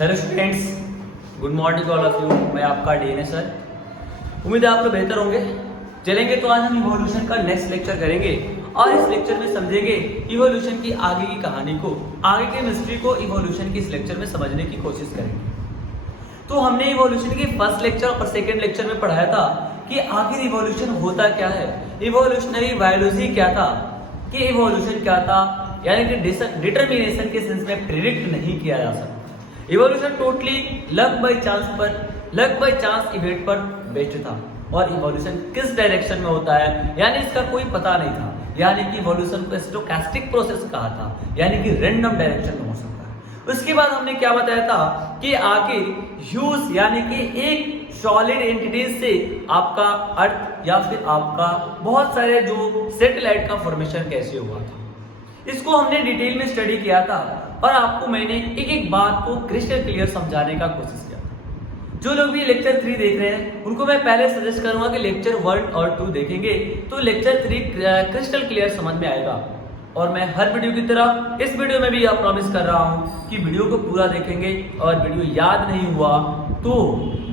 Hello students, good morning all of you. मैं आपका DNA sir. उम्मीद है आप लोग बेहतर होंगे। चलेंगे तो आज हम इवोल्यूशन का नेक्स्ट लेक्चर करेंगे और इस लेक्चर में समझेंगे इवोल्यूशन की आगे की कहानी को, आगे के मिस्ट्री को इवोल्यूशन की इस लेक्चर में समझने की कोशिश करेंगे। तो हमने इवोल्यूशन के फर्स्ट लेक्चर और सेकेंड लेक्चर में पढ़ाया था कि आखिर इवोल्यूशन होता क्या है, इवोल्यूशनरी बायोलॉजी क्या था, कि इवोल्यूशन क्या था, यानी कि डिटर्मिनेशन के सेंस में प्रेडिक्ट नहीं किया जा सकता। Evolution totally luck by chance event पर बेस्ड था और इवोल्यूशन किस डायरेक्शन में होता है यानी इसका कोई पता नहीं था, यानी कि इवोल्यूशन को स्टोकैस्टिक प्रोसेस कहा था, यानी कि रैंडम डायरेक्शन में हो सकता है। उसके बाद हमने क्या बताया था कि आखिर ह्यूज यानी कि एक सॉलिड एंटिटी से आपका अर्थ या फिर आपका बहुत सारे जो सैटेलाइट का फॉर्मेशन कैसे हुआ था, इसको हमने डिटेल में स्टडी किया था और आपको मैंने एक एक बात को क्रिस्टल क्लियर समझाने का कोशिश किया था। जो लोग भी लेक्चर 3 देख रहे हैं उनको मैं पहले सजेस्ट करूंगा कि लेक्चर 1 और 2 देखेंगे तो लेक्चर 3 क्रिस्टल क्लियर समझ में आएगा। और मैं हर वीडियो की तरह इस वीडियो में भी आप प्रॉमिस कर रहा हूं कि वीडियो को पूरा देखेंगे और वीडियो याद नहीं हुआ तो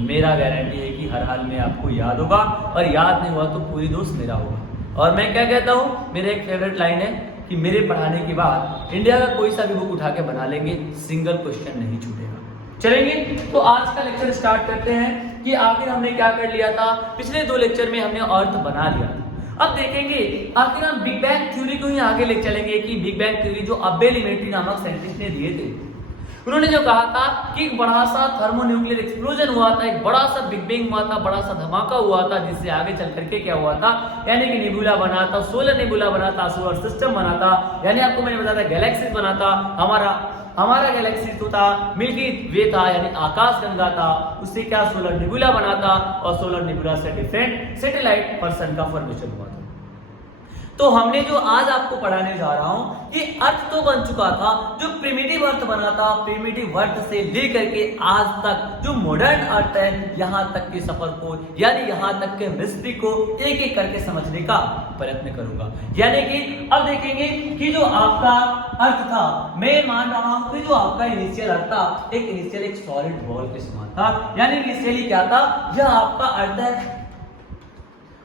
मेरा गारंटी है कि हर हाल में आपको याद होगा और याद नहीं हुआ तो पूरी दोष मेरा होगा। और मैं क्या कहता हूँ, मेरे एक फेवरेट लाइन है कि मेरे पढ़ाने के बाद इंडिया का कोई सा भी बुक उठा के बना लेंगे, सिंगल क्वेश्चन नहीं छूटेगा। चलेंगे तो आज का लेक्चर स्टार्ट करते हैं कि आखिर हमने क्या कर लिया था। पिछले 2 लेक्चर में हमने अर्थ बना लिया था। अब देखेंगे आखिर हम बिग बैंग थ्योरी को ही आगे ले चलेंगे कि बिग बैंग थ्योरी जो अब्बे लिमेट्री नामक साइंटिस्ट ने दिए थे, उन्होंने जो कहा था कि एक बड़ा सा थर्मोन्यूक्लियर एक्सप्लोजन हुआ था, एक बड़ा सा बिग बैंग हुआ था, बड़ा सा धमाका हुआ था, जिससे आगे चल करके क्या हुआ था, यानी कि नेबुला बना था, सोलर नेबुला बना था, सोलर सिस्टम बना था, यानी आपको मैंने बताया था गैलेक्सी बना था। हमारा गैलेक्सी तो था मिल्की वे था, यानी आकाश गंगा था, उससे क्या सोलर नेबुला बना था और सोलर नेबुला से डिफरेंट सैटेलाइट पर्सन का फॉर्मेशन हुआ था। तो हमने जो आज आपको पढ़ाने जा रहा हूं कि अर्थ तो बन चुका था, जो प्रिमिटिव अर्थ बना था, प्रिमिटिव अर्थ से लेकर के आज तक जो मॉडर्न अर्थ है, यहां तक के सफर को यानी यहां तक के मिस्ट्री को एक एक करके समझने का प्रयत्न करूंगा। यानी कि अब देखेंगे कि जो आपका अर्थ था, मैं मान रहा हूं कि जो आपका इनिशियल अर्थ था इनिशियल एक सॉलिड बॉल के समान था, यानी इनिशियली क्या था, यह आपका अर्थ है।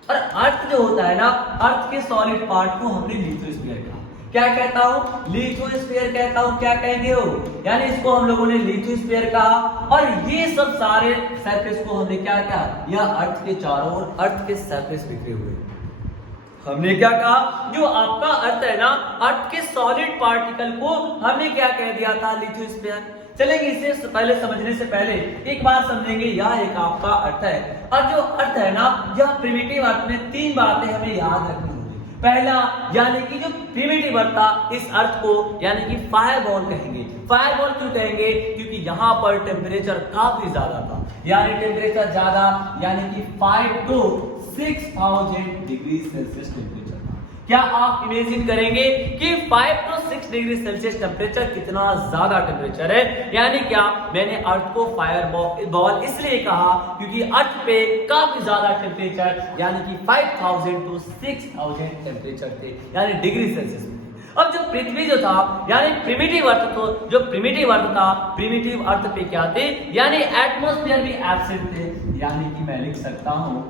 और अर्थ जो होता है ना, अर्थ के सॉलिड पार्ट को हमने लिथोस्फीयर कहा। क्या कहता हूं, लिथोस्फीयर कहता हूं। क्या कहेंगे हो, यानी इसको हम लोगों ने लिथोस्फीयर कहा। और ये सब सारे सरफेस को हमने क्या कहा, यह अर्थ के चारों ओर अर्थ के सरफेस बिखरे हुए। हमने क्या कहा, जो आपका अर्थ है ना, अर्थ के सॉलिड पार्टिकल को हमने क्या कह दिया था, लिथोस्फीयर। चलेंगे इसे पहले समझने से पहले एक बार समझेंगे, यह एक आपका अर्थ है और जो अर्थ है ना, यह प्रिमिटिव अर्थ में 3 बातें हमें याद रखनी होगी। पहला, यानी कि जो प्रिमिटिव अर्थ था इस अर्थ को यानी कि फायरबॉल कहेंगे। फायरबॉल क्यों कहेंगे, क्योंकि यहाँ पर टेम्परेचर काफी ज्यादा था, यानी टेम्परेचर ज्यादा यानी कि 5 to 6000 डिग्री सेल्सियस टेम्परेचर। क्या आप इमेजिन करेंगे कि 5 to 6 डिग्री सेल्सियस टेम्परेचर कितना ज्यादा टेम्परेचर है। यानी क्या, मैंने अर्थ को फायर बॉल इसलिए कहा क्योंकि अर्थ पे काफी ज्यादा टेम्परेचर यानी कि 5000 to 6000 टेम्परेचर थे, यानी डिग्री सेल्सियस में। अब जो पृथ्वी जो था यानी प्रिमिटिव अर्थ, तो जो प्रिमिटिव अर्थ था, प्रिमिटिव अर्थ पे क्या थे, यानी एटमॉस्फेयर भी एब्सेंट थे, यानी कि मैं लिख सकता हूं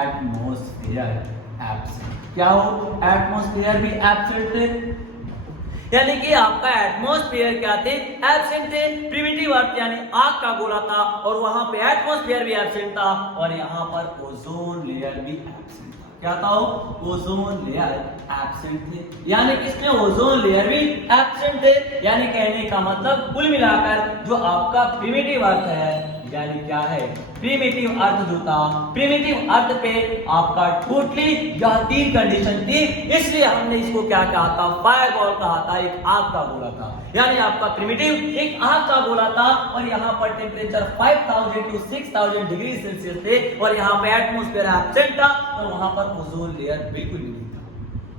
एटमॉस्फेयर एब्सेंट। क्या हो, एटमॉस्फेयर भी एब्सेंट थे, यानी कि आपका एटमॉस्फेयर क्या थे, एब्सेंट थे। प्रिमिटिव अर्थ यानी आग का गोला था और वहां पे एटमॉस्फेयर भी एब्सेंट था और यहाँ पर ओजोन लेयर भी एब्सेंट था। क्या था, ओजोन लेयर एब्सेंट थे, यानी कि इसमें ओजोन लेयर भी एब्सेंट थे। यानी कहने का मतलब कुल मिलाकर जो आपका प्रिमिटिव अर्थ है, यानी क्या है, प्रिमिटिव अर्थ जो था, प्रिमिटिव अर्थ पे आपका टोटली यह 3 कंडीशन थी, इसलिए हमने इसको क्या कहा था, फायरबॉल कहा था, एक आग का गोला था। यानी आपका प्रिमिटिव एक आग का गोला था और यहाँ पर टेम्परेचर 5000 to 6000 डिग्री सेल्सियस थे और यहाँ पे एटमॉस्फेयर एब्सेंट था और वहां पर ओजोन लेयर बिल्कुल नहीं था।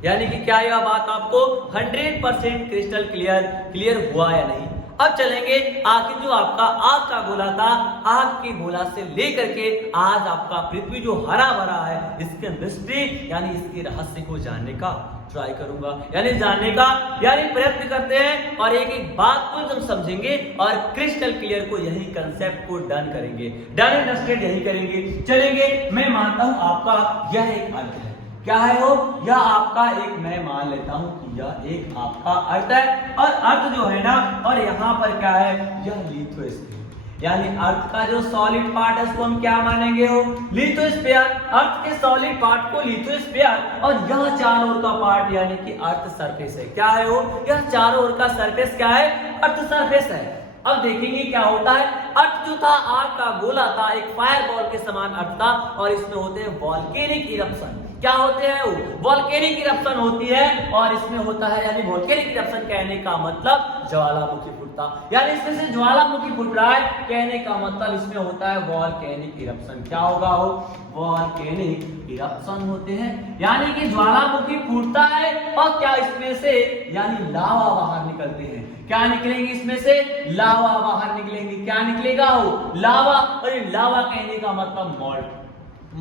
यानी कि क्या यह बात आपको 100% क्रिस्टल क्लियर हुआ या नहीं। अब चलेंगे आखिर जो आपका आग का गोला था, आग के गोला से लेकर के आज आपका पृथ्वी जो हरा भरा है, इसके मिस्ट्री यानी इसके रहस्य को जानने का ट्राई करूंगा, यानी जानने का यानी प्रयत्न करते हैं और एक एक बात को हम समझेंगे और क्रिस्टल क्लियर को यही कंसेप्ट को डन करेंगे, डन एंड डस्टेड यही करेंगे। चलेंगे, मैं मानता हूं आपका यह एक अर्थ है, क्या है वो, यह आपका एक, मैं मान लेता हूं कि यह एक आपका अर्थ है और अर्थ जो है ना, और यहाँ पर क्या है, यह लिथोस्फीयर यानी अर्थ का जो सॉलिड पार्ट है उसको हम क्या मानेंगे हो, लिथोस्फीयर, अर्थ के सॉलिड पार्ट को लिथोस्फीयर, और यह चारों ओर का पार्ट यानी कि अर्थ सरफेस है, क्या है वो, यह चारों ओर का सरफेस क्या है, अर्थ सरफेस है। अब देखेंगे क्या होता है, अर्थ जो था आग का गोला था, एक फायरबॉल के समान अर्थ था और इसमें होते हैं वॉल्केनिक इरप्शन, क्या होते हैं वो, वॉल्केनिक इरप्शन होती है और इसमें होता है, यानी वॉल्केनिक इरप्शन कहने का मतलब ज्वालामुखी फूटता, यानी इसमें से ज्वालामुखी फूट रहा है, कहने का मतलब इसमें होता है वॉल्केनिक इरप्शन, क्या होगा वो, वॉल्केनिक इरप्शन होते हैं, यानी कि ज्वालामुखी फूटता है और क्या इसमें से यानी लावा बाहर निकलते हैं, क्या निकलेंगे इसमें से, लावा बाहर निकलेंगे, क्या निकलेगा वो, लावा, और लावा कहने का मतलब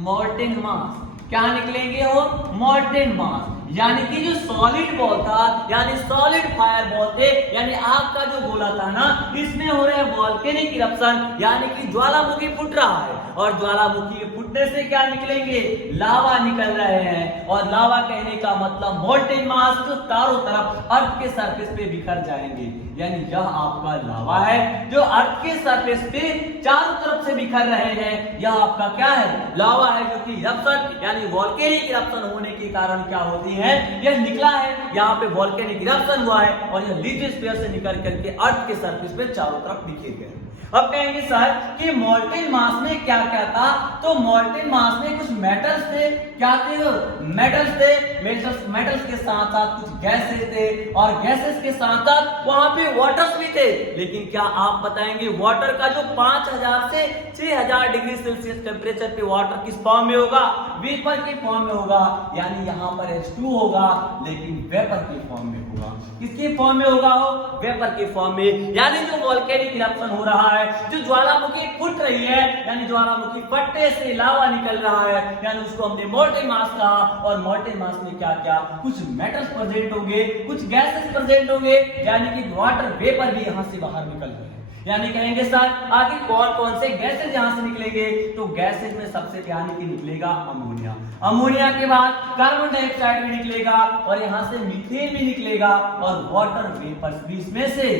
मोल्टेन मास, क्या निकलेंगे वो, मोल्टेन मास, यानी कि जो सॉलिड बॉल था यानी सॉलिड फायर बॉल थे, यानी आग का जो गोला था ना, इसमें हो रहे हैं वॉल्केनिक इरप्शन, यानी कि ज्वालामुखी फूट रहा है और ज्वालामुखी के फूटने से क्या निकलेंगे, लावा निकल रहे हैं, और लावा कहने का मतलब मोल्टेन मास जो चारों तरफ अर्थ के सरफेस पे बिखर जाएंगे, यानी यह आपका लावा है जो अर्थ के सरफेस पे चारों तरफ से बिखर रहे हैं, यह आपका क्या है, लावा है, जो कि इरप्शन यानी वॉल्केनिक इरप्शन होने के कारण क्या होती है, यह निकला है, यहाँ पे वॉल्केनिक इरप्शन हुआ है और यह लिथोस्फीयर से निकल करके अर्थ के सरफेस पे चारों तरफ बिखेर गए। अब कहेंगे सर कि मोल्टेन मास में क्या क्या था, तो मोल्टेन मास में कुछ मेटल्स थे, क्या थे वो, मेटल्स थे, मेटल्स के साथ साथ कुछ गैसेस थे और गैसेस के साथ साथ वहां पे वाटर्स भी थे, लेकिन क्या आप बताएंगे वाटर का जो 5000 से 6000 डिग्री सेल्सियस टेम्परेचर पे वाटर किस फॉर्म में होगा, वेपर के फॉर्म में होगा, यानी यहाँ पर H2 होगा लेकिन वेपर के फॉर्म में होगा, किसके फॉर्म में होगा वो, वेपर के फॉर्म में, यानी जो वॉल्केनिक इरप्शन हो रहा है, जो ज्वालामुखी फूट रही है, यानी ज्वालामुखी फटने से लावा निकल रहा है, यानी उसको हमने मोल्टेन मास कहा, और मोल्टेन मास में क्या क्या, कुछ मेटल्स प्रेजेंट होंगे, कुछ गैसेस प्रेजेंट होंगे, यानी कि वाटर वेपर भी यहां से बाहर निकल रहे हैं, यानी कहेंगे सर आखिर कौन कौन से गैसेज यहां से निकलेंगे, तो गैसेज में सबसे यानी कि निकलेगा अमोनिया, अमोनिया के बाद कार्बन डाइऑक्साइड भी निकलेगा और यहां से मीथेन भी निकलेगा और वाटर वेपर्स भी इसमें से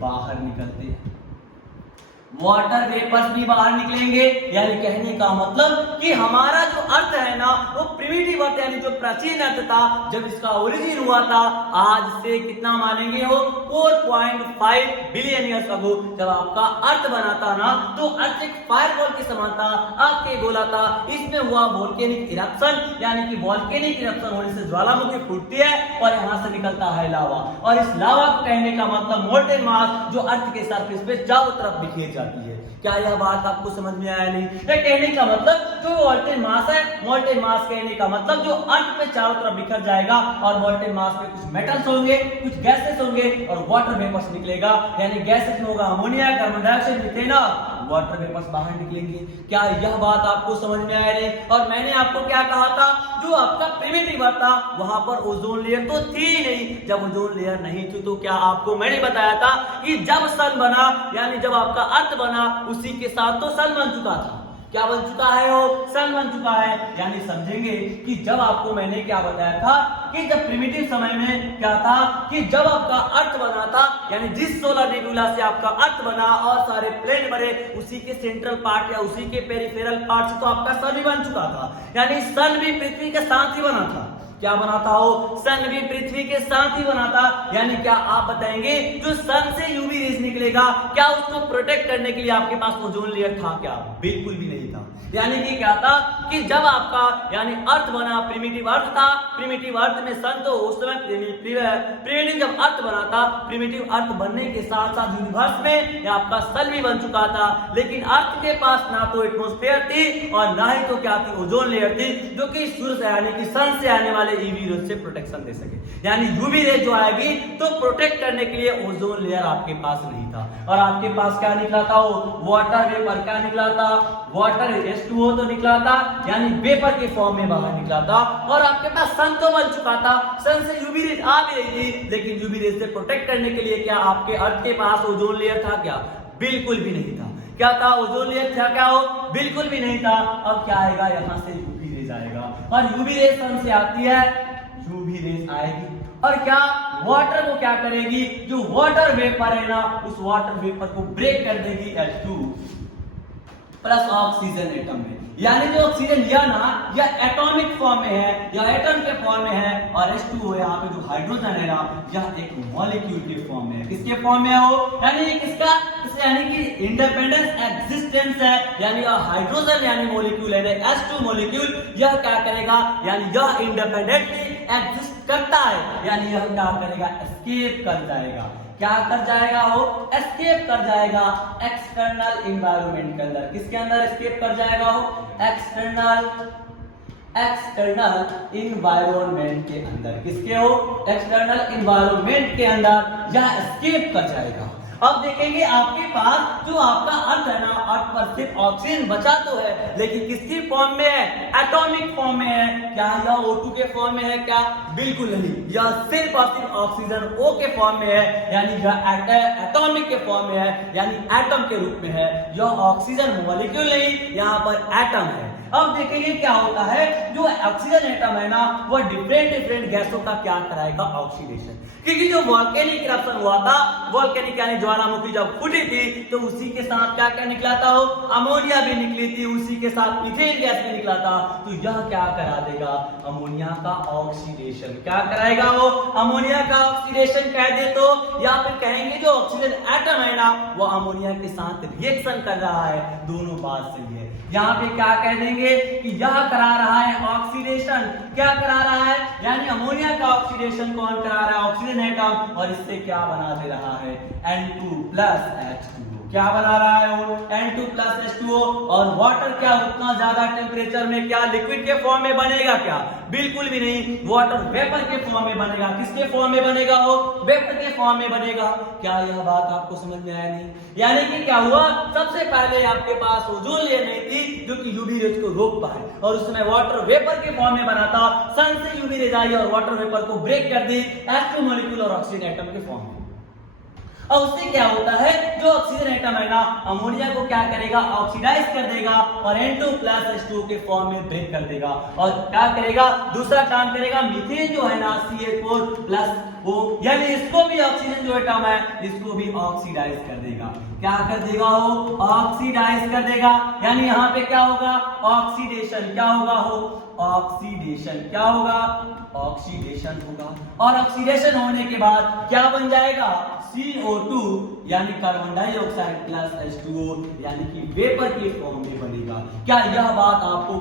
बाहर निकलते हैं, वाटर वेपर्स भी बाहर निकलेंगे, यानी कहने का मतलब कि हमारा जो अर्थ है ना वो प्रिमिटिव अर्थ यानी जो प्राचीन अर्थ था, जब इसका ओरिजिन हुआ था आज से कितना मानेंगे हो, 4.5 बिलियन ईयर्स अगो जब आपका अर्थ बना था ना, तो अर्थ एक फायरबॉल के समान था, आग के गोला था, इसमें हुआ वोल्केनिक इरप्शन, यानी कि वोल्केनिक इरप्शन होने से ज्वालामुखी फूटती है और यहां से निकलता है लावा, और इस लावा को कहने का मतलब मोल्टेन मास जो अर्थ के सरफेस पे चारों तरफ बिखेर जाती है। क्या यह बात आपको समझ में आया नहीं, ये कहने का मतलब जो मोल्टेन मास है, मोल्टेन मास कहने का मतलब जो अर्थ पे चारों तरफ बिखर जाएगा और मोल्टेन मास में कुछ मेटल्स होंगे, कुछ गैसेस होंगे और वाटर वेपर्स निकलेगा, यानी गैसेस में होगा ammonia, carbon dioxide, methane, water vapours बाहर निकलेंगे। क्या यह बात आपको समझ में आया नहीं, और मैंने आपको क्या कहा था, जो आपका प्रिमिटिव अर्थ था वहां पर ओजोन लेयर तो थी नहीं, जब ओजोन लेयर नहीं थी तो क्या आपको मैंने बताया था कि जब सन बना यानी जब आपका अर्थ बना उसी के साथ तो सन बन चुका था, क्या बन चुका है वो, सन बन चुका है, यानी समझेंगे कि जब आपको मैंने क्या बताया था कि जब प्रिमिटिव समय में क्या था कि जब आपका अर्थ बना था, यानी जिस सोलर नेबुला से आपका अर्थ बना और सारे प्लेनेट बने उसी के सेंट्रल पार्ट या उसी के पेरिफेरल पार्ट से तो आपका सन भी बन चुका था, यानी सन भी पृथ्वी के साथ ही बना था, क्या बना था वो, सन भी पृथ्वी के साथ ही बना था, यानी क्या आप बताएंगे जो सन से यूवी रेज निकलेगा क्या उसको प्रोटेक्ट करने के लिए आपके पास ओजोन लेयर था क्या, बिल्कुल भी नहीं था, यानी कि क्या था कि जब आपका यानी अर्थ बना, प्रिमिटिव अर्थ था, प्रिमिटिव अर्थ में सन तो उस समय प्रिमिटिव जब अर्थ बना था, प्रिमिटिव अर्थ बनने के साथ साथ यूनिवर्स में आपका सन भी बन चुका था, लेकिन अर्थ के पास ना तो एटमॉस्फेयर थी और ना ही तो क्या थी, ओजोन लेयर थी, जो कि सूर्य से यानी कि सन से आने वाले यूवी रेज से प्रोटेक्शन दे सके, यानी यूवी रेज जो आएगी तो प्रोटेक्ट करने के लिए ओजोन लेयर आपके पास पास नहीं था, और आपके पास क्या निकला था? वो वाटर वेपर। क्या निकला था? वाटर H2O तो निकला था, यानी वेपर के फॉर्म में बाहर निकला था। और आपके पास सन तो बन चुका था, सन से यूवी रेज आ भी रही थी, लेकिन यूवी रेज से प्रोटेक्ट करने के लिए क्या आपके अर्थ के पास ओजोन लेयर था? क्या बिल्कुल भी नहीं था। क्या था? ओजोन लेयर था क्या? हो बिल्कुल भी नहीं था। अब क्या आएगा? यहाँ से यूवी रेज आएगा, और यूवी रेज सन से आती है, यूवी रेज आएगी, और क्या वाटर को क्या करेगी? जो वाटर वेपर है ना, उस वाटर वेपर को ब्रेक कर देगी H2 प्लस ऑक्सीजन एटम में। यानी जो ऑक्सीजन लिया ना, या एटॉमिक फॉर्म में है, या एटम के फॉर्म में है, और H2O यहाँ पे जो हाइड्रोजन है ना, यह एक मॉलिक्यूल के फॉर्म में है। किसके फॉर्म में है वो? यानी किसका? यानी कि इंडिपेंडेंस एग्जिस्टेंस है, यानी हाइड्रोजन यानी मॉलिक्यूल है, H2 मॉलिक्यूल, यह क्या करेगा? यानी यह इंडिपेंडेंटली एग्जिस्ट करता है, यानी यह क्या करेगा? एस्केप कर जाएगा। क्या कर जाएगा? वो एस्केप कर जाएगा एक्सटर्नल एनवायरनमेंट के अंदर। किसके अंदर एस्केप कर जाएगा? वो एक्सटर्नल एनवायरनमेंट के अंदर। किसके? हो एक्सटर्नल एनवायरनमेंट के अंदर यह एस्केप कर जाएगा। अब देखेंगे आपके पास जो आपका अर्थ है ना, अर्थ पर सिर्फ ऑक्सीजन बचा तो है, लेकिन किसकी फॉर्म में है? एटॉमिक फॉर्म में है। क्या यह O2 के फॉर्म में है? क्या बिल्कुल नहीं, यह सिर्फ और सिर्फ ऑक्सीजन O के फॉर्म में है, यानी यह एटॉमिक के फॉर्म में है, यानी एटम के रूप में है। यह ऑक्सीजन मॉलिक्यूल नहीं, यहाँ पर एटम है। अब देखेंगे क्या होता है, जो ऑक्सीजन एटम है ना, वो डिफरेंट गैसों का क्या कराएगा? ऑक्सीडेशन। क्योंकि जो वोल्केनिक इरप्शन हुआ था, वोल्केनिक यानी ज्वालामुखी जब फूटी थी, तो उसी के साथ क्या क्या निकला था? अमोनिया भी निकली थी, उसी के साथ मीथेन गैस भी निकला था। तो यह क्या करा देगा? अमोनिया का ऑक्सीडेशन। क्या कराएगा? वो अमोनिया का ऑक्सीडेशन कह दे तो, या फिर कहेंगे जो ऑक्सीजन एटम है ना, वो अमोनिया के साथ रिएक्शन कर रहा है। दोनों बात सही है। यहाँ पे क्या कह देंगे कि यह करा रहा है ऑक्सीडेशन। क्या करा रहा है? यानी अमोनिया का ऑक्सीडेशन कौन करा रहा है? Oxygen atom. और इससे क्या बना दे रहा है? N2 plus H2O। क्या बना रहा है वो? N2 plus H2O। और वाटर क्या उतना ज्यादा टेम्परेचर में क्या लिक्विड के फॉर्म में बनेगा? क्या बिल्कुल भी नहीं, वाटर वेपर के फॉर्म में बनेगा। किसके फॉर्म में बनेगा? वो वेपर के फॉर्म में बनेगा। क्या यह बात आपको समझ में आया? नहीं। यानी कि क्या हुआ? सबसे पहले आपके पास ओजोन लेयर नहीं थी जो कि यूवी रेज को रोक पाए, और उसमें वाटर वेपर के फॉर्म में बना था। सन से यूवी रेज आई और वाटर वेपर को ब्रेक कर दी H2 मॉलिक्यूल और ऑक्सीजन एटम के फॉर्म में। अब उससे क्या होता है, जो ऑक्सीजन एटम है ना, अमोनिया को क्या करेगा? ऑक्सीडाइज कर देगा, और N2 प्लस H2O के फॉर्म में ब्रेक कर देगा। और क्या करेगा? दूसरा काम करेगा, मीथेन जो है ना, CH4 प्लस O, यानी इसको भी ऑक्सीजन जो एटम है, इसको भी ऑक्सीडाइज कर देगा। क्या कर देगा? वो ऑक्सीडाइज कर देगा। यानी यहाँ पे क्या होगा? ऑक्सीडेशन। क्या होगा? हो ऑक्सीडेशन। क्या होगा? ऑक्सीडेशन होगा। और ऑक्सीडेशन होने के बाद क्या बन जाएगा? CO2 यानी कार्बन डाइऑक्साइड प्लस H2O, यानी कि वेपर के फॉर्म में बनेगा। क्या यह बात आपको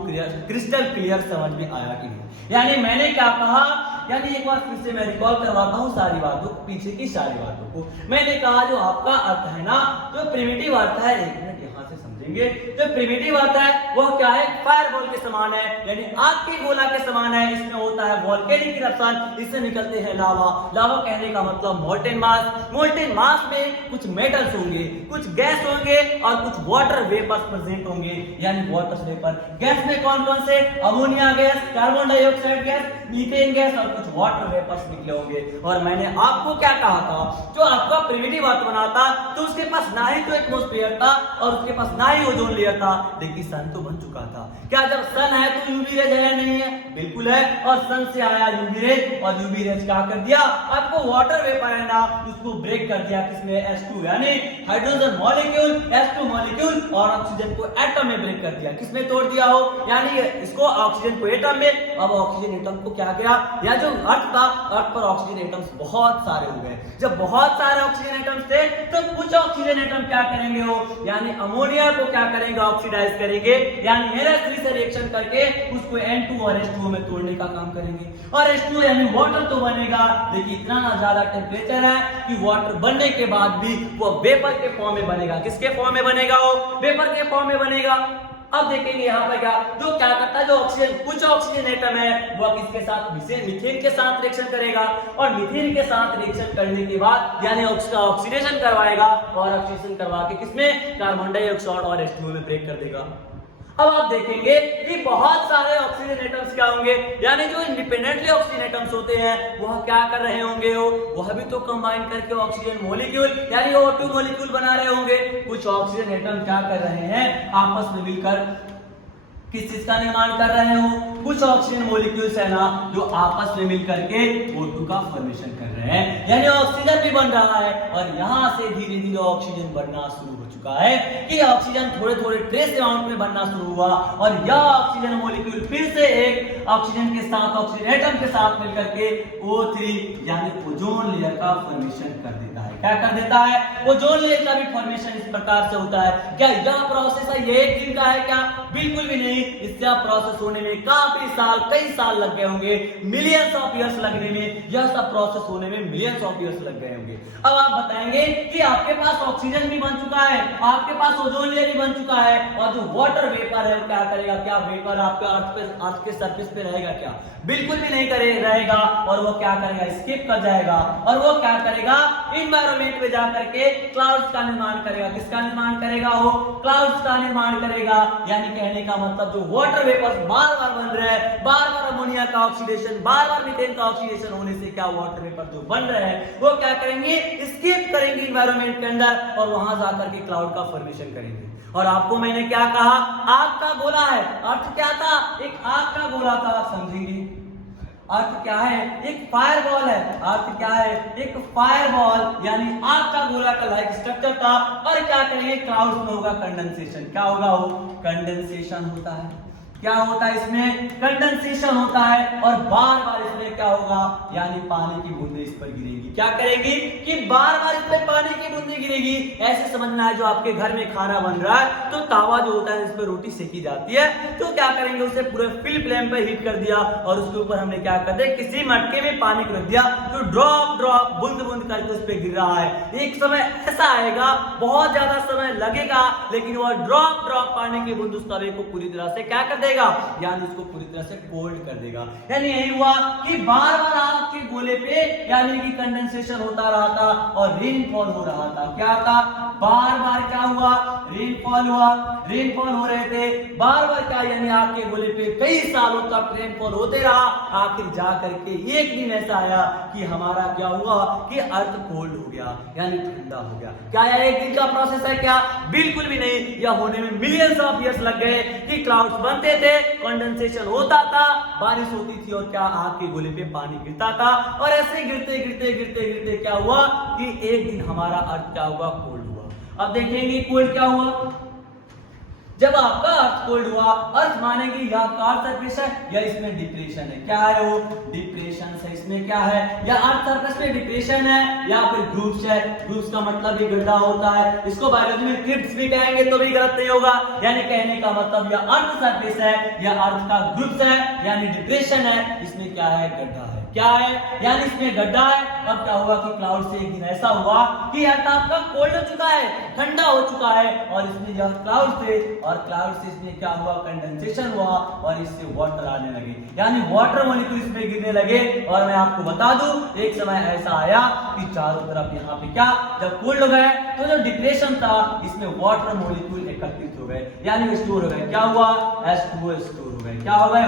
क्रिस्टल क्लियर समझ में आया कि नहीं? यानी मैंने क्या कहा, यानी एक बार फिर से मैं रिकॉल करवाता हूँ सारी बातों, पीछे की सारी बातों को। मैंने कहा जो आपका अर्थ है ना, जो प्रिमिटिव अर्थ है, एक मिनट यहाँ से समझेंगे। जो प्रिमिटिव अर्थ है वो क्या है? फायरबॉल के समान है, यानी आग के गोला के समान है। इसमें होता है वोल्केनिक इरप्शन, इससे निकलते हैं लावा। लावा कहने का मतलब मोल्टेन मास। मोल्टेन मास में कुछ मेटल्स होंगे, कुछ गैस होंगे, और कुछ वाटर वेपर्स प्रेजेंट होंगे, यानी वाटर वेपर। गैस में कौन कौन से? Ammonia gas, carbon dioxide gas, methane gas, और कुछ वाटर वेपर्स निकले होंगे। और मैंने आपको क्या कहा था, जो आपका प्रिमिटिव अर्थ बना था, तो उसके पास ना ही तो एटमॉस्फेयर था, और उसके पास ना ही ओजोन लेयर था, लेकिन सन तो बन चुका था। क्या जब सन है तो यूवी रेज है? नहीं है, बिल्कुल है। और सन से आया यूवी रेज, और यूवी रेज क्या कर दिया? आपको वाटर वेपर है ना, उसको ब्रेक कर दिया। किसमें? H2 यानी हाइड्रोजन मॉलिक्यूल, H2 मॉलिक्यूल, और ऑक्सीजन को एटम में ब्रेक कर दिया। किसमें तोड़ दिया हो? यानी इसको ऑक्सीजन को एटम में। अब ऑक्सीजन एटम को क्या किया? या जो अर्थ था, अर्थ पर ऑक्सीजन एटम्स बहुत सारे हो गए। जब बहुत सारे ऑक्सीजन एटम्स थे, तो कुछ ऑक्सीजन एटम क्या करेंगे? हो यानी अमोनिया को क्या करेंगे? ऑक्सीडाइज करेंगे, यानी NH3 से रिएक्शन करके उसको N2 और H2O में तोड़ने का काम करेंगे। और H2 यानी वाटर तो बनेगा, लेकिन इतना ना ज्यादा टेम्परेचर है कि वाटर बनने के बाद भी वो वेपर के फॉर्म में बनेगा। किसके फॉर्म में बनेगा? वो वेपर के फॉर्म में बनेगा। अब देखेंगे यहाँ पर क्या जो क्या करता है, जो ऑक्सीजन, कुछ ऑक्सीजन एटम है वह किसके साथ, मीथेन के साथ रिएक्शन करेगा और मीथेन के साथ रिएक्शन करने के बाद यानी ऑक्सीडेशन करवाएगा और ऑक्सीडेशन करवा के किसमें, कार्बन डाइऑक्साइड और H2O में ब्रेक कर देगा। अब आप देखेंगे कि बहुत सारे ऑक्सीजन एटम्स क्या होंगे, यानी जो इंडिपेंडेंटली ऑक्सीजन एटम्स होते हैं वह क्या कर रहे होंगे, वह भी तो कंबाइन करके ऑक्सीजन मॉलिक्यूल यानी O2 मॉलिक्यूल बना रहे होंगे। कुछ ऑक्सीजन एटम क्या कर रहे हैं, आपस में मिलकर किस चीज का निर्माण कर रहे हो, कुछ ऑक्सीजन मॉलिक्यूल्स है ना जो आपस में मिलकर के O2 का फॉर्मेशन कर रहे हैं, यानी ऑक्सीजन भी बन रहा है और यहाँ से धीरे धीरे ऑक्सीजन बनना शुरू हो चुका है कि ऑक्सीजन थोड़े थोड़े ट्रेस अमाउंट में बनना शुरू हुआ और यह ऑक्सीजन मॉलिक्यूल फिर से एक ऑक्सीजन के साथ, ऑक्सीजन एटम के साथ मिलकर के O3 यानी ओजोन लेयर का फॉर्मेशन कर देता है। क्या कर देता है, ओजोन लेयर का भी फॉर्मेशन इस प्रकार से होता है। क्या यह प्रोसेस है ये एक दिन का है क्या, बिल्कुल भी नहीं। इसका प्रोसेस होने में काफी साल, कई साल लग गए होंगे, मिलियंस ऑफ ईयर्स लगने में, यह सब प्रोसेस होने में मिलियंस ऑफ ईयर्स लग गए होंगे। अब आप बताएंगे कि आपके पास ऑक्सीजन भी बन चुका है, आपके पास ओजोन लेयर भी बन चुका है और जो वाटर वेपर है वो क्या करेगा, क्या वेपर आपके अर्थ के सरफेस पे रहेगा क्या, बिल्कुल भी नहीं रहेगा और वो क्या करेगा, स्किप कर जाएगा और वो क्या करेगा, इन्वायरमेंट में जाकर के क्लाउड्स का निर्माण करेगा। किसका निर्माण करेगा, वो क्लाउड्स का निर्माण करेगा। यानी कहने का मतलब जो वाटर वेपर्स बार बार बन रहे हैं, बार बार अमोनिया का ऑक्सीडेशन, बार बार मीथेन का ऑक्सीडेशन होने से क्या वाटर वेपर जो बन रहे हैं वो क्या करेंगे, स्किप करेंगे इन्वायरमेंट के अंदर और वहां जाकर के क्लाउड का फॉर्मेशन करेंगे। और आपको मैंने क्या कहा, आग का गोला है, अर्थ क्या था, एक आग का गोला था, समझेंगे अर्थ क्या है, एक फायर बॉल है, अर्थ क्या है, एक फायर बॉल यानी आग का गोला का लाइक स्ट्रक्चर था। और क्या करेंगे, क्लाउड्स में होगा कंडेंसेशन। क्या होगा, वो कंडेंसेशन होता है। क्या होता है, इसमें कंडेंसेशन होता है और बार बार इसमें क्या होगा, यानी पानी की बूंदें इस पर गिरेगी। क्या करेगी कि बार बार इस पर पानी की बूंदें गिरेगी। ऐसे समझना है जो आपके घर में खाना बन रहा है तो तावा जो होता है इस पर रोटी सेकी जाती है, तो क्या करेंगे, उसे पूरे फुल फ्लेम पर हीट कर दिया और उसके ऊपर हमने क्या कर दिया, किसी मटके में पानी को रख दिया तो ड्रॉप ड्रॉप बूंद बूंद करके उस पर गिर रहा है। एक समय ऐसा आएगा, बहुत ज्यादा समय लगेगा, लेकिन वह ड्रॉप ड्रॉप पानी की बूंद उस तवे को पूरी तरह से क्या कर देगा, यानी उसको पूरी तरह से कोल्ड कर देगा। यानी यही हुआ कि बार बार आग के गोले पे यानी कि कंडेंसेशन होता रहा था और रेनफॉल हो रहा था। क्या था, बार बार क्या हुआ, रेनफॉल हुआ, रेनफॉल हो रहे थे बार बार क्या, यानी आग के गोले पे कई सालों तक रेनफॉल होते रहा। आखिर जा करके एक दिन ऐसा आया कि हमारा क्या हुआ कि अर्थ कोल्ड हो गया, यानी ठंडा हो गया। क्या यह एक दिन का प्रोसेस है क्या, बिल्कुल भी नहीं। यह होने में मिलियंस ऑफ ईयर्स लग गए कि क्लाउड्स बनते थे, कंडेंसेशन होता था, बारिश होती थी और क्या आग के गोले पे पानी गिरता था और ऐसे गिरते गिरते गिरते गिरते क्या हुआ कि एक दिन हमारा अर्थ क्या हुआ, कोल्ड हुआ। अब देखेंगे कोल्ड क्या हुआ, जब आपका अर्थ कोल्ड हुआ, अर्थ मानेंगे या कार सरफेस है या इसमें डिप्रेशन है। क्या है वो, डिप्रेशन है। इसमें क्या है, या अर्थ सरफेस में डिप्रेशन है या फिर ग्रूव्स है। ग्रूव्स का मतलब भी गड्ढा होता है, इसको बायोलॉजी में क्रिप्स भी कहेंगे तो भी गलत नहीं होगा। यानी कहने का मतलब या अर्थ सरफेस है या अर्थ का ग्रूव्स है, यानी डिप्रेशन है, इसमें क्या है, गड्ढा है। क्या है, यानी इसमें गड्ढा है। अब क्या हुआ कि क्लाउड से एक दिन ऐसा हुआ कि अर्थ आपका कोल्ड हो चुका है, ठंडा हो चुका है और इसमें यह क्लाउड से और क्लाउड से इसमें क्या हुआ, कंडेंसेशन हुआ और इससे वाटर आने लगे, यानी वाटर मॉलिक्यूल इसमें गिरने लगे। और मैं आपको बता दूं एक समय ऐसा आया कि चारों तरफ यहाँ पे क्या, जब कोल्ड हो गए तो जो डिप्रेशन था इसमें वाटर मॉलिक्यूल एकत्रित हो गए, यानी स्टोर हो गए। क्या हुआ, H2O स्टोर हो गए। क्या हो गए,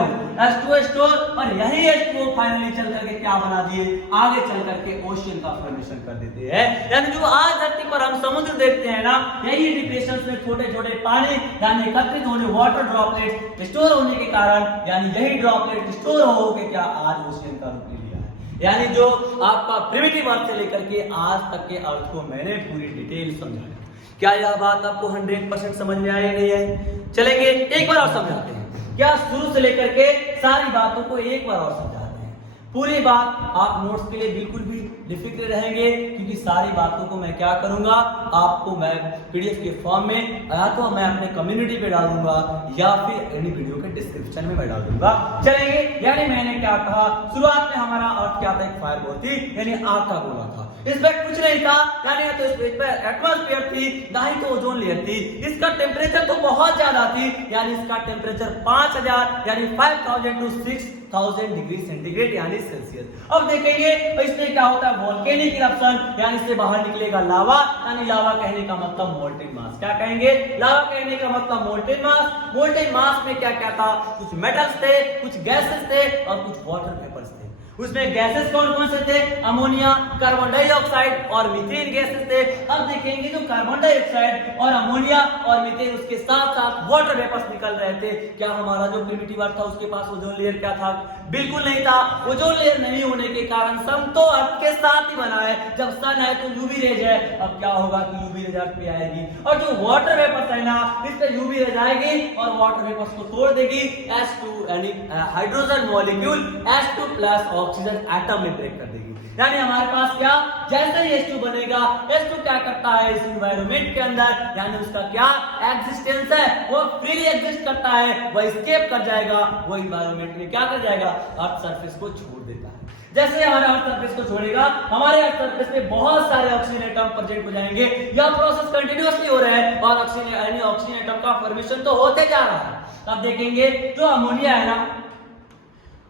H2O स्टोर। और यही H2O फाइनली चल करके क्या बना दिए, आगे चल करके ओशियन का फॉर्मेशन कर देते हैं। यानी जो आज धरती पर हम समुद्र देखते हैं ना, यही डिप्रेशन में छोटे छोटे पानी यानी एकत्रित होने, वाटर ड्रॉपलेट स्टोर होने के कारण, यानी यही ड्रॉपलेट स्टोर हो के क्या आज ओशियन का रूप ले लिया है। यानी जो आपका प्रिमिटिव अर्थ से लेकर के आज तक के अर्थ को मैंने पूरी डिटेल समझाया। क्या यह बात आपको 100% समझ में आई नहीं है? चलेंगे एक बार और समझाते हैं। क्या शुरू से लेकर के सारी बातों को एक बार और समझाते हैं। पूरी बात आप नोट्स के लिए बिल्कुल भी बेफिक्र रहेंगे, क्योंकि सारी बातों को मैं क्या करूंगा, आपको मैं पीडीएफ के फॉर्म में या तो मैं अपने कम्युनिटी पे डालूंगा या फिर एनी वीडियो के डिस्क्रिप्शन में मैं डाल दूंगा। चलेंगे, यानी मैंने क्या कहा, शुरुआत में हमारा अर्थ क्या था, एक फायर बॉल थी, यानी आग का गोला था। इसमें कुछ नहीं था, यानी तो इस पे एटमॉस्फेयर थी, ना ही तो ओजोन लेयर थी। इसका टेम्परेचर तो बहुत ज्यादा थी, यानी इसका टेम्परेचर 5000 यानी 5000 टू 6000 डिग्री सेंटीग्रेड यानी सेल्सियस। अब देखेंगे इसमें क्या होता है, वोल्केनिक इरप्शन, यानी इससे बाहर निकलेगा लावा, यानी लावा कहने का मतलब मोल्टेन मास। क्या कहेंगे, लावा कहने का मतलब मोल्टेन मास। मोल्टेन मास में क्या क्या था, कुछ मेटल्स थे, कुछ गैसेस थे और कुछ वाटर वेपर्स थे। उसमें गैसेस कौन कौन से थे, अमोनिया, कार्बन डाइऑक्साइड और मीथेन गैसेस थे। अब देखेंगे जो कार्बन डाइऑक्साइड और अमोनिया और मीथेन, उसके साथ साथ वाटर वेपर्स निकल रहे थे। क्या हमारा जो प्रिमिटिव अर्थ था उसके पास ओजोन लेयर क्या था, बिल्कुल नहीं था। ओजोन लेयर नहीं होने के कारण सन तो अर्थ के साथ ही बना है, जब सन है तो यूवी रेज है। अब क्या होगा कि यूवी रेज अर्थ पे आएगी और जो वाटर वेपर्स है ना, इस पे यूवी रेज आएगी और वाटर वेपर्स को तोड़ देगी। H2 यानी hydrogen molecule H2 plus oxygen atom में ब्रेक कर देगी। यानी हमारे पास क्या, जैसे ही H2 बनेगा, H2 क्या करता है इस एनवायरनमेंट के अंदर, यानी उसका क्या एग्जिस्टेंस है, वो फ्रीली एग्जिस्ट करता है, वो एस्केप कर जाएगा, वो एनवायरनमेंट में क्या कर जाएगा, अर्थ सरफेस को छोड़ देता है। जैसे हमारे अर्थ सरफेस को छोड़ेगा, हमारे अर्थ सरफेस पे बहुत सारे ऑक्सीजन एटम प्रेजेंट हो जाएंगे। यह प्रोसेस कंटिन्यूअसली हो रहा है और ऑक्सीजन एटम का फॉर्मेशन तो होते जा रहा है। अब देखेंगे जो अमोनिया है ना,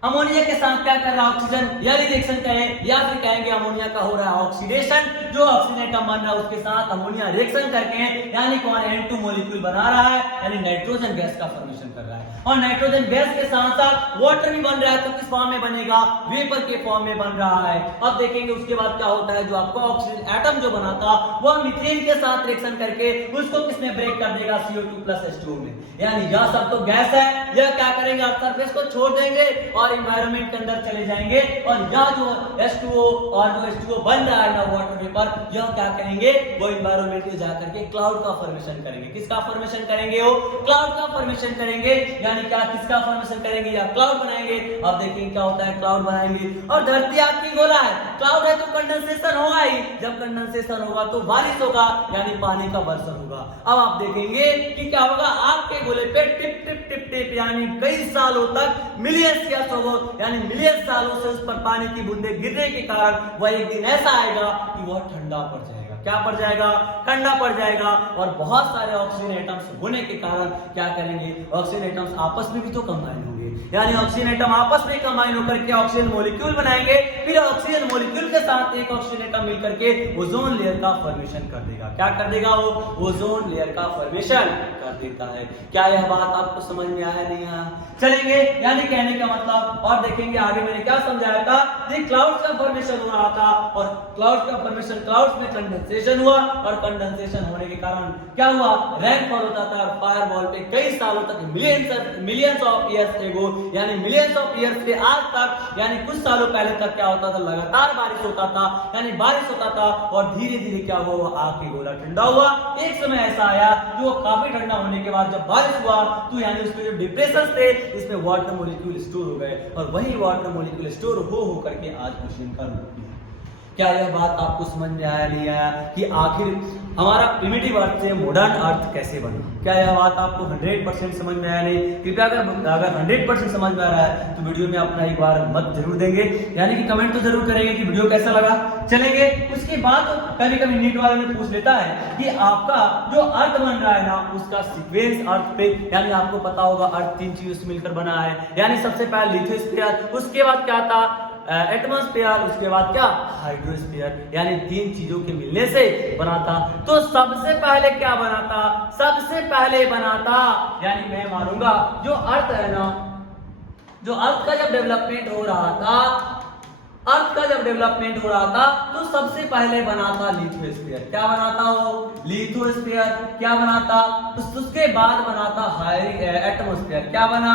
अमोनिया के साथ क्या कर रहा है ऑक्सीजन, या रिएक्शन कहें या फिर कहेंगे अमोनिया का हो रहा है ऑक्सीडेशन। जो ऑक्सीजन एटम बन रहा है उसके साथ अमोनिया रिएक्शन करके यानी कौन N2 मॉलिक्यूल बना रहा है, यानी नाइट्रोजन गैस का फॉर्मेशन कर रहा है। और नाइट्रोजन गैस के साथ साथ वाटर भी बन रहा है, तो किस फॉर्म में बनेगा, वेपर के फॉर्म में बन रहा है। अब देखेंगे उसके बाद क्या होता है, जो आपका ऑक्सीजन एटम जो बना था वह मीथेन के साथ रिएक्शन करके उसको किसमें ब्रेक कर देगा, CO2 प्लस H2O में। यानी यह सब तो गैस है, यह क्या करेंगे, अर्थ सरफेस को छोड़ देंगे और एनवायरनमेंट के अंदर चले जाएंगे। और यह जो H2O और जो H2O बन रहा है ना वाटर वेपर, यह क्या करेंगे, वो एनवायरनमेंट में जाकर के क्लाउड का फॉर्मेशन करेंगे। किसका फॉर्मेशन करेंगे, वो क्लाउड का फॉर्मेशन करेंगे। यानी क्या, किसका फॉर्मेशन करेंगे, या क्लाउड बनाएंगे। अब देखेंगे क्या होता है, क्लाउड बनाएंगे। और धरती आपकी गोला है, क्लाउड है तो कंडेंसेशन होगा ही, जब कंडेंसेशन होगा तो बारिश होगा, यानी पानी का वर्षण होगा। अब आप देखेंगे कि क्या होगा, आपके गोले पे टिप टिप टिप टिप यानी कई सालों तक, मिलियंस ईयर्स होगा, यानी मिलियन सालों से उस पर पानी की बूंदें गिरने के कारण वह एक दिन ऐसा आएगा कि वह ठंडा पड़ जाएगा। क्या पड़ जाएगा, ठंडा पड़ जाएगा। और बहुत सारे ऑक्सीजन एटम्स होने के कारण क्या करेंगे, ऑक्सीजन एटम्स आपस में भी तो कंबाइन होंगे, यानी ऑक्सीजन एटम आपस में कंबाइन होकर के ऑक्सीजन मॉलिक्यूल बनाएंगे। फिर ऑक्सीजन मॉलिक्यूल के साथ एक ऑक्सीजन एटम मिलकर के ओजोन लेयर का फॉर्मेशन कर देगा। क्या कर देगा, वो ओजोन लेयर का फॉर्मेशन कर देता है। क्या यह बात आपको समझ में आया, नहीं आया? चलेंगे, यानी कहने का मतलब, और देखेंगे आगे मैंने क्या समझाया था, ये क्लाउड्स का फॉर्मेशन हो रहा था और क्लाउड्स का फॉर्मेशन, क्लाउड्स में कंडेंसेशन हुआ और कंडेंसेशन होने के कारण क्या हुआ, रेनफॉल होता था। फायरबॉल पे कई सालों तक, मिलियंस ऑफ ईयर्स एगो, यानी मिलियंस ऑफ ईयर्स से आज तक, यानी कुछ सालों पहले तक क्या होता था, लगातार बारिश होता था, यानी बारिश होता था और धीरे धीरे क्या हुआ, वो आग की गोला ठंडा हुआ। एक समय ऐसा आया जो काफी ठंडा होने के बाद जब बारिश हुआ तो यानी उसके जो डिप्रेशन थे इसमें वाटर मॉलिक्यूल स्टोर हो गए और वही वाटर मॉलिक्यूल स्टोर हो करके आज ओशन का रूप लिया। क्या यह बात आपको समझ में आया, नहीं आया, कि आखिर हमारा प्रिमिटिव अर्थ से मॉडर्न अर्थ कैसे बना? क्या यह बात आपको 100% समझ में आया, नहीं? कृपया अगर 100% समझ में आ रहा है तो वीडियो में अपना एक बार मत जरूर देंगे, यानी कि कमेंट तो जरूर करेंगे कि वीडियो कैसा लगा। चलेंगे, उसके बाद कभी कभी नीट वाले में पूछ लेता है कि आपका जो अर्थ बन रहा है ना उसका सीक्वेंस अर्थ पे, यानी आपको पता होगा अर्थ 3 चीजों से मिलकर बना है। यानी सबसे पहले लिथोस्फीयर, उसके बाद क्या था, एटमॉस्फेयर, उसके बाद क्या, हाइड्रोस्फीयर, यानी 3 चीजों के मिलने से बना था। तो सबसे पहले क्या बना था, सबसे पहले बना था, यानी मैं मानूंगा जो अर्थ है ना, जो अर्थ का जब डेवलपमेंट हो रहा था, अर्थ का जब डेवलपमेंट हो रहा था तो सबसे पहले बना था लिथोस्फीयर। क्या बना था, वो लिथोस्फीयर क्या बना था, उसके बाद बना था एटमॉस्फेयर। क्या बना,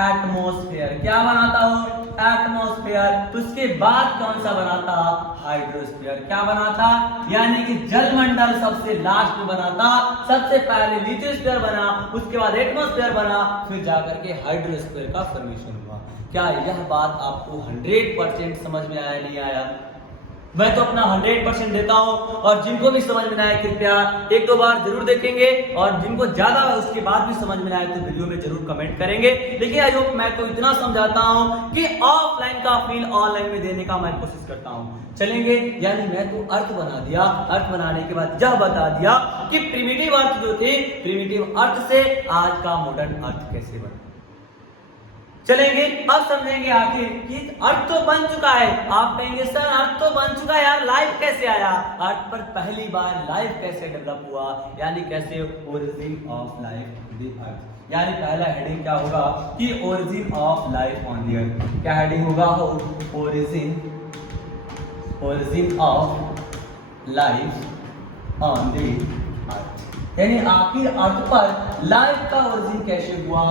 एटमॉस्फेयर। क्या बना था, वो एटमॉस्फेयर। उसके बाद कौन सा बना था, हाइड्रोस्फीयर। क्या बना था, यानी कि जलमंडल सबसे लास्ट में बना था। सबसे पहले लिथोस्फीयर बना, उसके बाद एटमॉस्फेयर बना, फिर जाकर के हाइड्रोस्फीयर का फॉर्मेशन हुआ। क्या यह बात आपको 100% समझ में आया, नहीं आया? मैं तो अपना 100% देता हूँ, और जिनको भी समझ में आए कृपया एक दो बार जरूर देखेंगे, और जिनको ज्यादा उसके बाद भी समझ में आए तो वीडियो में जरूर कमेंट करेंगे। लेकिन आई होप मैं तो इतना समझाता हूँ कि ऑफलाइन का फील ऑनलाइन में देने का मैं कोशिश करता हूँ। चलेंगे, यानी मैं तो अर्थ बना दिया, अर्थ बनाने के बाद यह बता दिया कि प्रिमिटिव अर्थ जो थे, प्रिमिटिव अर्थ से आज का मॉडर्न अर्थ कैसे बना। चलेंगे, अब समझेंगे आखिर कि अर्थ तो बन चुका है। आप कहेंगे सर अर्थ तो बन चुका है यार, लाइफ कैसे आया, अर्थ पर पहली बार लाइफ कैसे डेवलप हुआ, यानी कैसे origin of life the earth. यानी पहला हेडिंग क्या होगा कि origin of life on the earth. क्या हेडिंग होगा? Origin of life on the earth, यानी आखिर अर्थ पर लाइफ का ओरिजिन कैसे हुआ।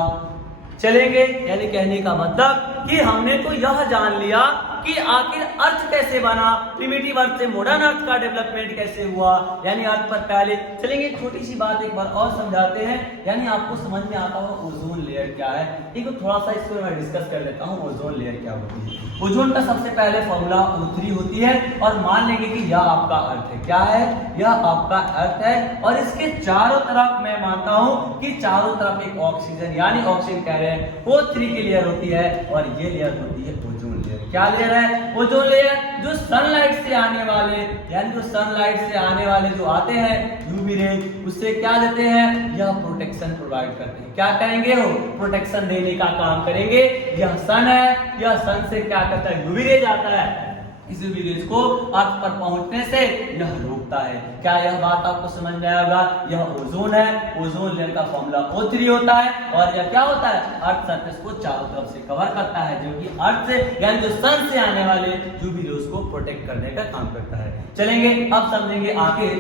चलेंगे, यानी कहने का मतलब कि हमने तो यह जान लिया कि आखिर अर्थ कैसे बना, प्रिमिटिव अर्थ से मॉडर्न अर्थ का डेवलपमेंट कैसे हुआ, यानी अर्थ पर पहले। चलेंगे, छोटी सी बात एक बार और समझाते हैं, यानी आपको समझ में आता होगा ओजोन लेयर क्या है। एक थोड़ा सा इसको मैं डिस्कस कर लेता हूँ, ओजोन लेयर क्या होती है। ओजोन का सबसे पहले फॉर्मूला O3 होती है, और मान लेंगे कि यह आपका अर्थ है। क्या है? यह आपका अर्थ है, और इसके चारों तरफ मैं मानता हूं कि चारों तरफ एक ऑक्सीजन, यानी ऑक्सीजन कह रहे हैं O3 की लेयर होती है, और ये लेयर होती है ओजोन लेयर। क्या लेयर है? ओजोन लेयर, जो सनलाइट से आने वाले, यानी जो सनलाइट से आने वाले जो आते हैं यूवी रेज, उससे क्या देते हैं? यह प्रोटेक्शन प्रोवाइड करते हैं। क्या करेंगे? हो प्रोटेक्शन देने का काम करेंगे। यह सन है, यह सन से क्या करता है? यूवी रेज आता है, इस यूवी रेज को अर्थ पर पहुंचने से यह रोकता है। क्या यह बात आपको समझ में आया होगा? यह ओजोन है, ओजोन लेयर का फॉर्मूला O3 होता है, और यह क्या होता है? अर्थ सरफेस को चारों तरफ से कवर करता है, जो कि अर्थ से यानी जो सन से आने वाले यूवी रेज को प्रोटेक्ट करने का काम करता है। चलेंगे, अब समझेंगे आखिर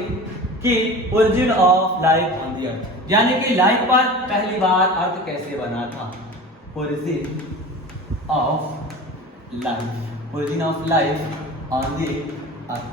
कि origin of life on the earth, यानी कि लाइफ पर पहली बार अर्थ कैसे बना था। Origin of life on the earth,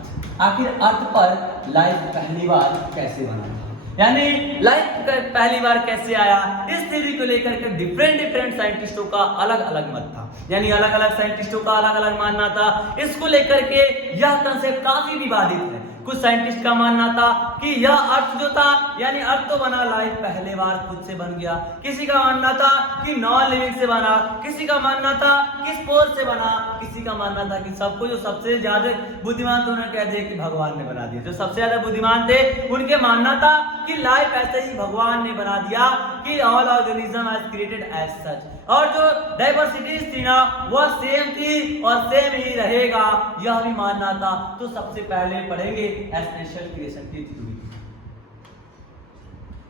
आखिर अर्थ पर लाइफ पहली बार कैसे बना था, यानी लाइफ पहली बार कैसे आया। इस थ्योरी को लेकर के डिफरेंट साइंटिस्टों का अलग अलग मत था, यानी अलग अलग साइंटिस्टों का अलग अलग मानना था। इसको लेकर के यह कंसेप्ट काफी विवादित है। कुछ साइंटिस्ट का मानना था कि यह अर्थ जो था, यानी अर्थ तो बना, लाइफ पहले बार खुद से बन गया। किसी का मानना था कि नॉन लिविंग से बना, किसी का मानना था कि स्पोर से बना, किसी का मानना था कि सबको जो सबसे ज्यादा बुद्धिमान थे उन्होंने कह दिया कि भगवान ने बना दिया। जो सबसे ज्यादा बुद्धिमान थे उनके मानना था कि लाइफ ऐसे ही भगवान ने बना दिया, कि all organism has created as such, और जो डाइवर्सिटीज थी ना वह सेम थी और सेम ही रहेगा, यह भी मानना था। तो सबसे पहले पढ़ेंगे स्पेशल क्रिएशन की थ्योरी।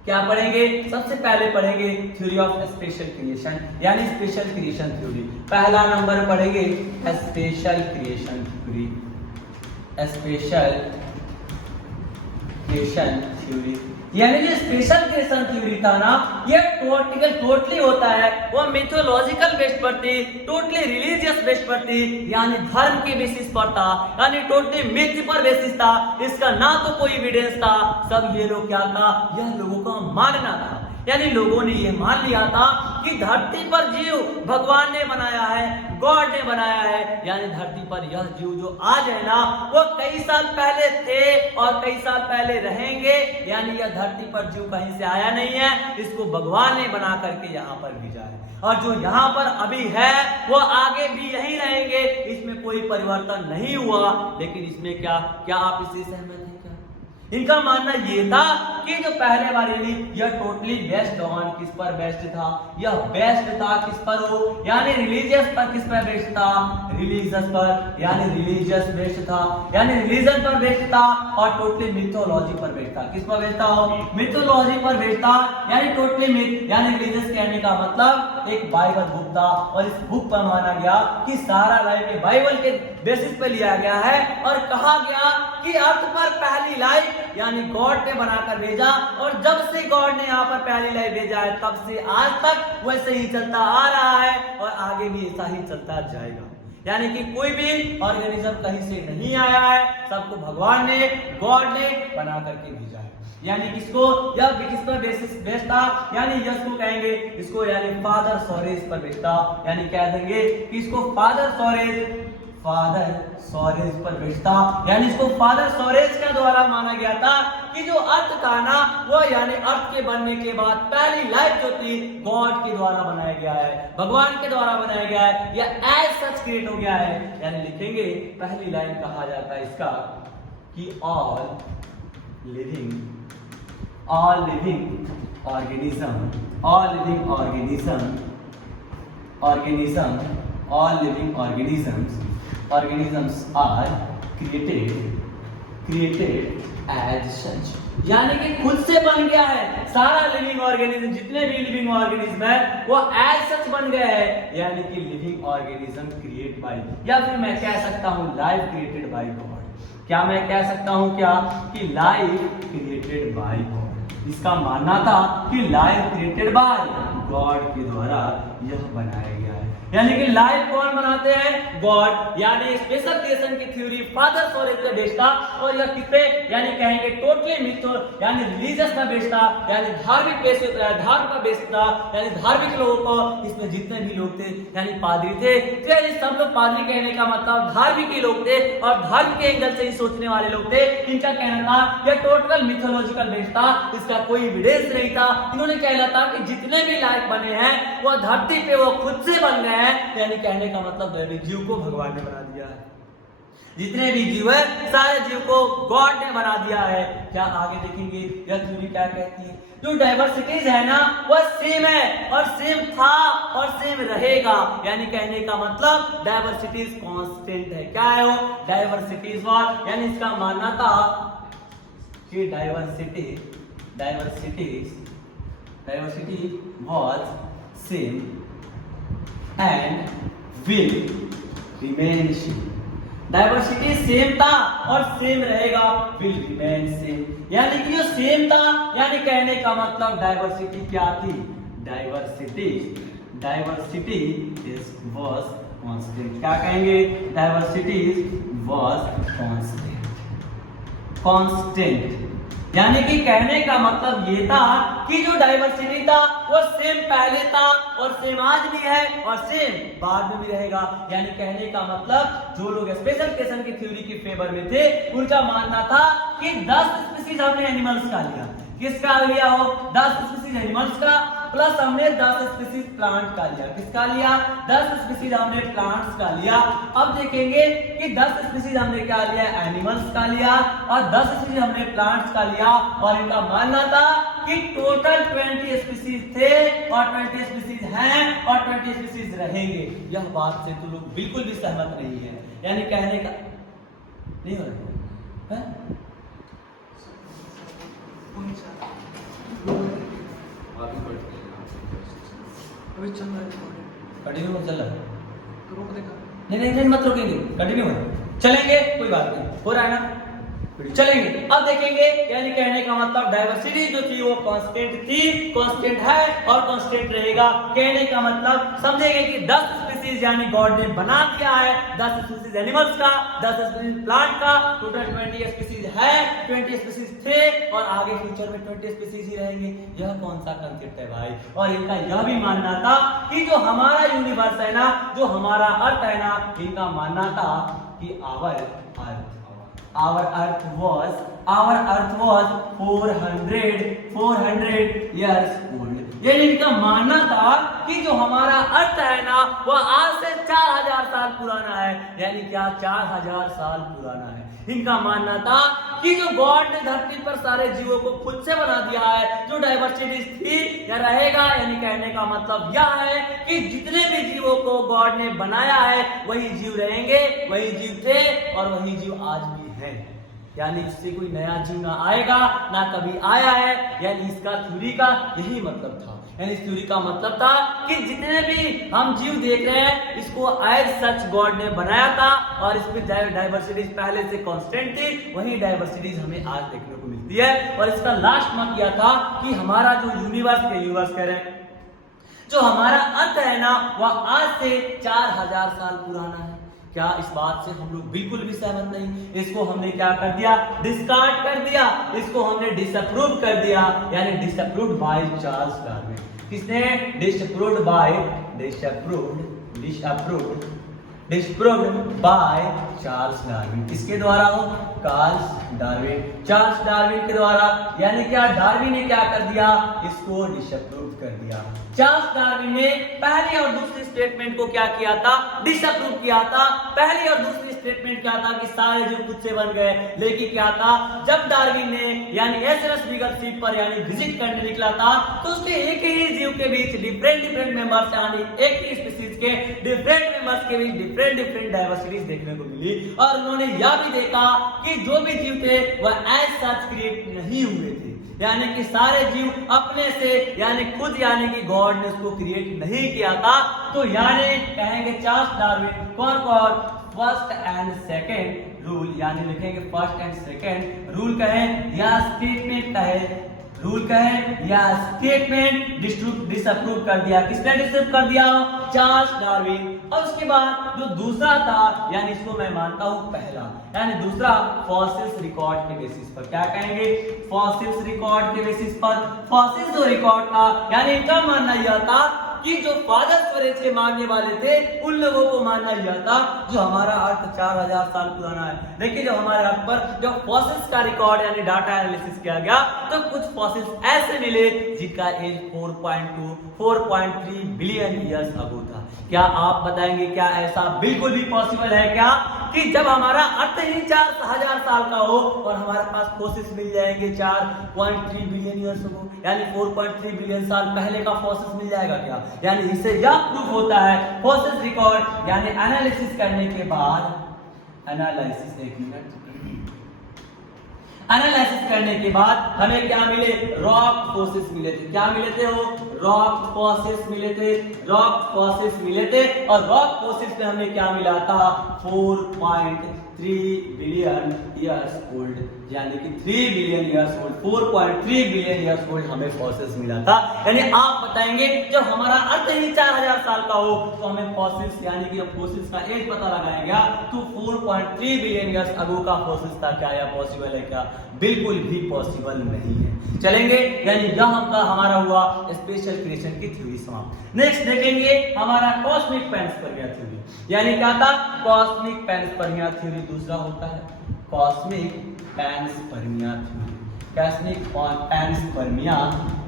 क्या पढ़ेंगे? सबसे पहले पढ़ेंगे थ्योरी ऑफ स्पेशल क्रिएशन, यानी स्पेशल क्रिएशन थ्योरी। पहला नंबर पढ़ेंगे special creation theory, special creation theory, यानी जो स्पेशल क्रिएशन थ्योरी था ना, ये टोटली होता है, वो मिथोलॉजिकल बेस पर थी, टोटली रिलीजियस बेस पर थी, यानी धर्म के बेसिस पर था, यानी टोटली मिथ पर बेसिस था। इसका ना तो कोई एविडेंस था, सब ये लोग क्या था, यह लोगों का मानना था। यानी लोगों ने ये मान लिया था कि धरती पर जीव भगवान ने बनाया है, गॉड ने बनाया है, यानी धरती पर यह जीव जो आज है ना वो कई साल पहले थे और कई साल पहले रहेंगे, यानी यह धरती पर जीव कहीं से आया नहीं है, इसको भगवान ने बना करके यहाँ पर भेजा है, और जो यहाँ पर अभी है वो आगे भी यही रहेंगे, इसमें कोई परिवर्तन नहीं हुआ। लेकिन इसमें क्या आप इससे सहमत हैं? इनका मानना ये था कि जो पहले वाले यह टोटली बेस्ड ऑन किस पर बेस्ड था, यह बेस्ड था किस पर हो, यानी रिलीजियस पर, किस पर बेस्ड था, रिलीजियस पर, यानी रिलीजियस बेस्ड था, यानी रिलीजन पर बेस्ड था, और टोटली मिथोलॉजी पर बेस्ड था। किस पर बेस्ड था? मिथोलॉजी पर बेस्ड था, यानी टोटली मिथ, यानी रिलीजियस कहने का मतलब एक बाइबल बुक था, और इस बुक पर माना गया कि सारा लाइफ बाइबल के बेसिस पे लिया गया है, और कहा गया कि अर्थ पर पहली लाइफ यानी गॉड ने बनाकर भेजा, और जब से गॉड ने यहाँ पर पहली लाइफ भेजा है तब से आज तक वैसे ही चलता आ रहा है, और आगे भी ऐसा ही चलता जाएगा। यानी कि कोई भी ऑर्गेनिज्म कहीं से नहीं आया है, सबको भगवान ने, गॉड ने बना करके भेजा है। यानी किसको, यह किस पर बेस्ड था, यानी इसको कहेंगे, इसको यानी फादर सोरेस पर बेस्ड था, यानी कह देंगे कि इसको फादर सोरेस फादर सोरेस पर बेस्ड था, यानी इसको फादर सोरेस के द्वारा माना गया था कि जो अर्थ था ना वो यानी अर्थ के बनने के बाद पहली लाइफ जो थी गॉड के द्वारा बनाया गया है, भगवान के द्वारा बनाया गया है या एज सच क्रिएट हो गया है। यानी लिखेंगे पहली लाइन कहा जाता है इसका कि all living organisms are created as such, यानी कि खुद से बन गया है सारा लिविंग ऑर्गेनिज्म, जितने भी लिविंग ऑर्गेनिज्म है वो एज सच बन गए हैं, यानी कि लिविंग ऑर्गेनिज्म क्रिएट बाय, या फिर मैं कह सकता हूँ लाइफ क्रिएटेड बाय गॉड। क्या मैं कह सकता हूँ क्या कि लाइफ क्रिएटेड बाय गॉड, इसका मानना था कि लाइफ क्रिएटेड बाय गॉड के द्वारा यह बनाया गया है, यानी कि लाइफ कौन बनाते हैं? गॉड। यानी स्पेशल क्रिएशन की थ्योरी फादर सोरेस का बेस्ड था और यह किस पे यानी कहेंगे टोटली मिथ यानी रिलीजियस का बेस्ड था, यानी धार्मिक बेस्ड धर्म का बेस्ड था, यानी धार्मिक लोगों को इसमें जितने भी लोग थे यानी पादरी थे, तो यानी सब लोग पादरी कहने का मतलब धार्मिक ही लोग थे और धर्म के एंगल से ही सोचने वाले लोग थे। इनका कहना था यह टोटल मिथोलॉजिकल बेस्ड था, इसका कोई एविडेंस नहीं था। इन्होंने कहना था कि जितने भी लाइफ बने हैं वो धरती पे वो खुद से बन गए, यानी कहने का मतलब जीव को भगवान ने बना दिया है, जितने भी जीव है सारे जीव को गॉड ने बना दिया है। क्या आगे देखेंगे यह थ्योरी क्या कहती है? जो डाइवर्सिटीज है ना वह सेम है और सेम था और सेम रहेगा, यानी कहने का मतलब डाइवर्सिटीज कांस्टेंट है। क्या है वो? डाइवर्सिटीज वाट, यानी इसका मानना था कि diversity was same and will remain same। Diversity same था और सेम रहेगा, will remain same, यानी कि जो सेम था यानी कहने का मतलब डाइवर्सिटी क्या थी? Diversity was constant। क्या कहेंगे? डाइवर्सिटी was constant, यानी कि कहने का मतलब ये था कि जो डाइवर्सिटी था वो सेम पहले था और सेम आज भी है और सेम बाद में भी रहेगा। यानी कहने का मतलब जो लोग स्पेशल क्रिएशन की थ्योरी की फेवर में थे उनका मानना था कि 10 स्पीसीज हमने एनिमल्स का लिया, किसका लिया हो? 10 स्पीसीज एनिमल्स का, प्लस हमने 10 स्पीसीज प्लांट का लिया। किसका लिया? 10 स्पीसीज हमने प्लांट्स का लिया। अब देखेंगे कि 10 स्पीसीज हमने क्या लिया? एनिमल्स का लिया और 10 स्पीसीज हमने प्लांट्स का लिया और इनका मानना था कि टोटल 20 स्पीसीज थे और 20 स्पीसीज हैं और 20 स्पीसीज रहेंगे। यह बात से तो लोग बिल्कुल भी सहमत नहीं है, यानी कहने का नहीं हो रहा है? अभी चल रहा है, कंटिन्यू चल रहा है, तो रोक देगा। नहीं मत रोकेंगे, कंटिन्यू चलेंगे, कोई बात नहीं, हो रहा है ना, चलेंगे। अब देखेंगे यानी कहने का मतलब डाइवर्सिटी जो थी वो कांस्टेंट थी, कांस्टेंट है और कांस्टेंट रहेगा। कहने का मतलब समझेंगे कि 10 स्पीसीज यानी गॉड ने बना दिया है, 10 स्पीसीज एनिमल्स का, 10 स्पीसीज प्लांट का, टोटल 20 स्पीसीज है, 20 स्पीसीज थे और आगे फ्यूचर में 20 स्पीसीज ही रहेंगे। यह कौन सा कंसेप्ट है भाई? और इनका यह भी मानना था कि जो हमारा यूनिवर्स है ना, जो हमारा अर्थ है ना, इनका मानना था कि our earth was 400 years old। ये इनका मानना था कि जो हमारा अर्थ है ना वह आज से 4000 साल पुराना है, यानी क्या 4000 साल पुराना है। इनका मानना था कि जो गॉड ने धरती पर सारे जीवों को खुद से बना दिया है, जो डाइवर्सिटी थी या रहेगा, यानी कहने का मतलब यह है कि जितने भी जीवों को गॉड ने बनाया है वही जीव रहेंगे, वही जीव थे और वही जीव आज भी है, यानी इससे कोई नया जीव ना आएगा ना कभी आया है। यानी इसका थ्योरी का यही मतलब था, यानी इस थ्योरी का मतलब था कि जितने भी हम जीव देख रहे हैं इसको एज सच गॉड ने बनाया था और इसमें डाइवर्सिटीज पहले से कांस्टेंट थी, वही डाइवर्सिटीज हमें आज देखने को मिलती है। और इसका लास्ट मत यह था कि हमारा जो यूनिवर्स कह रहे हैं, जो हमारा अर्थ है ना वह आज से 4000 साल पुराना है। क्या इस बात से हम लोग बिल्कुल भी सहमत नहीं? इसको हमने क्या कर दिया? डिस्कार्ड कर दिया, इसको हमने डिसअप्रूव कर दिया, यानी डिसअप्रूव्ड बाय चार्ल्स डार्विन। किसने? Disapproved disproved by Charles Darwin. किसके द्वारा हो? Charles Darwin. चार्ल्स डार्विन के द्वारा, यानी क्या डार्विन ने क्या कर दिया? इसको डिसअप्रूव कर दिया। चार्ल्स डार्विन ने पहली और दूसरी स्टेटमेंट को क्या किया था? डिसअप्रूव किया था। पहली और दूसरी स्टेटमेंट क्या था कि सारे जीव खुद से बन गए, लेकिन क्या था, जब डार्विन ने यानी एसएमएस बीगल शिप पर यानी विजिट करने निकला था, तो उसके एक ही जीव के बीच डिफरेंट मेंबर्स यानी एक ही स्पीशीज के डिफरेंट मेंबर्स के बीच डिफरेंट डाइवर्सिटीज देखने को मिली। और उन्होंने यह भी देखा कि जो भी जीव थे वह एज सच क्रिएट नहीं हुए थे, यानी कि सारे जीव अपने से यानी खुद यानी कि गॉड ने उसको क्रिएट नहीं किया था। तो यानी कहेंगे चार्ल्स डार्विन कौन फर्स्ट एंड सेकंड रूल, यानी लिखेंगे फर्स्ट एंड सेकंड रूल कहें या स्टेटमेंट कहें, रूल कहें या स्टेटमेंट डिसअप्रूव कर दिया। किसने डिसअप्रूव कर दिया? Charles Darwin. और उसके बाद जो दूसरा था, यानी इसको मैं मानता हूं पहला, यानी दूसरा फॉसिल्स रिकॉर्ड के बेसिस पर। क्या कहेंगे? फॉसिल्स रिकॉर्ड के बेसिस पर। फॉसिल्स जो रिकॉर्ड था, यानी इनका मानना यह था कि जो फादर स्टोरेज के मानने वाले थे उन लोगों को मानना यह था जो हमारा अर्थ 4000 साल पुराना है, लेकिन जब हमारे अर्थ पर जब फॉसिल्स का रिकॉर्ड यानी डाटा एनालिसिस किया गया तो कुछ फॉसिल्स ऐसे मिले जिनका एज 4.2 4.3 बिलियन ईयर्स अगो था। क्या आप बताएंगे क्या ऐसा बिल्कुल भी पॉसिबल है क्या कि जब हमारा अर्थ ही 4000 साल का हो और हमारे पास फॉसिल्स मिल जाएंगे 4.3 बिलियन ईयर्स अगो, यानी 4.3 बिलियन साल पहले का फॉसिल्स मिल जाएगा क्या? यानी इससे यह प्रूफ होता है फॉसिल्स रिकॉर्ड यानी एनालिसिस करने के बाद, एनालिसिस करने के बाद हमें क्या मिले? रॉक फॉसिल्स मिले थे। क्या मिले थे? वो रॉक फॉसिल्स मिले थे। रॉक फॉसिल्स मिले थे और रॉक फॉसिल्स में हमें क्या मिला था? 4.3 बिलियन ईयर्स ओल्ड, यानी कि 3 billion years old, 4.3 billion years old हमें फॉसिल्स मिला था। यानी आप बताएंगे जब हमारा अर्थ ही 4000 साल का हो तो हमें फॉसिल्स यानी कि फॉसिल्स का एज पता लगाएगा तो 4.3 बिलियन ईयर्स अगो का फॉसिल्स था। क्या यह पॉसिबल है क्या? बिल्कुल भी पॉसिबल नहीं है। चलेंगे, यानी यह हमारा हुआ स्पेशल क्रिएशन की थ्योरी समाप्त। नेक्स्ट देखेंगे हमारा कॉस्मिक पैंसपर्मिया थ्योरी, यानी क्या था? कॉस्मिक पैंसपर्मिया थ्योरी दूसरा होता है cosmic panspermia theory, cosmic panspermia theory.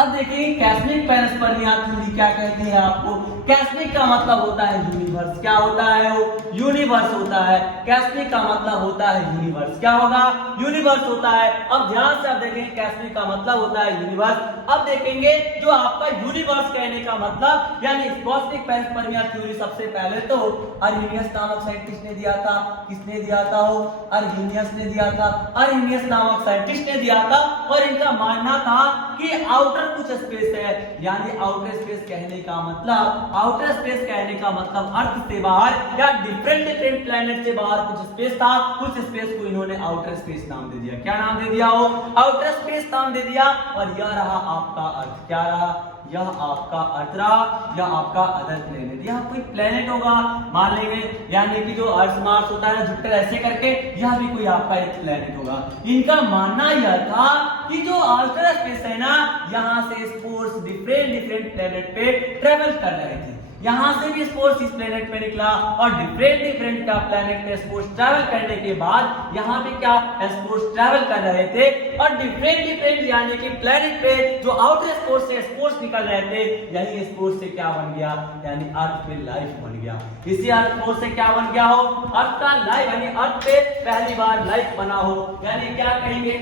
अब देखिए कॉस्मिक पैंसपर्मिया थ्योरी क्या कहती है आपको? कॉस्मिक का मतलब होता है यूनिवर्स। क्या होता है वो? यूनिवर्स होता है। कॉस्मिक का मतलब होता है यूनिवर्स। क्या होगा? यूनिवर्स होता है। अब ध्यान से आप देखेंगे कॉस्मिक का मतलब होता है यूनिवर्स। अब देखेंगे जो आपका यूनिवर्स कहने का मतलब, यानी कॉस्मिक पैंसपर्मिया थ्योरी सबसे पहले तो अर्हीनियस नामक साइंटिस्ट ने दिया था। किसने दिया था? वो अर्हीनियस ने दिया था। अर्हीनियस नामक साइंटिस्ट ने दिया था और इनका मानना था कि आउटर कुछ स्पेस है, यानी आउटर स्पेस कहने का मतलब, आउटर स्पेस कहने का मतलब अर्थ से बाहर या डिफरेंट प्लैनेट से बाहर कुछ स्पेस था। कुछ स्पेस को इन्होंने आउटर स्पेस नाम दे दिया। क्या नाम दे दिया? हो आउटर स्पेस नाम दे दिया। और यह रहा आपका अर्थ। क्या रहा? यह आपका अर्थ रहा, यह आपका अदर प्लेनेट। यह कोई प्लेनेट होगा मान लेंगे, यानी कि जो अर्थ मार्स होता है जुपिटर ऐसे करके, यह भी कोई आपका एक प्लेनेट होगा। इनका मानना यह था कि जो आउटर स्पेस है ना, यहाँ से स्पोर्स डिफरेंट प्लेनेट पे ट्रेवल कर रहे थे। यहाँ से भी स्पोर्स इस प्लेनेट पे निकला और डिफरेंट का प्लेनेट में स्पोर्स ट्रैवल करने के बाद यहाँ पे क्या स्पोर्स ट्रैवल कर रहे थे और डिफरेंट यानी कि प्लेनेट पे जो आउटर स्पोर्स से स्पोर्स निकल रहे थे, यही स्पोर्स से क्या बन गया? यानी अर्थ पे लाइफ बन गया। इसी अर्थ स्पोर्स से क्या बन गया हो? अर्थ का लाइफ, यानी अर्थ पे पहली बार लाइफ बना हो। यानी क्या कहेंगे?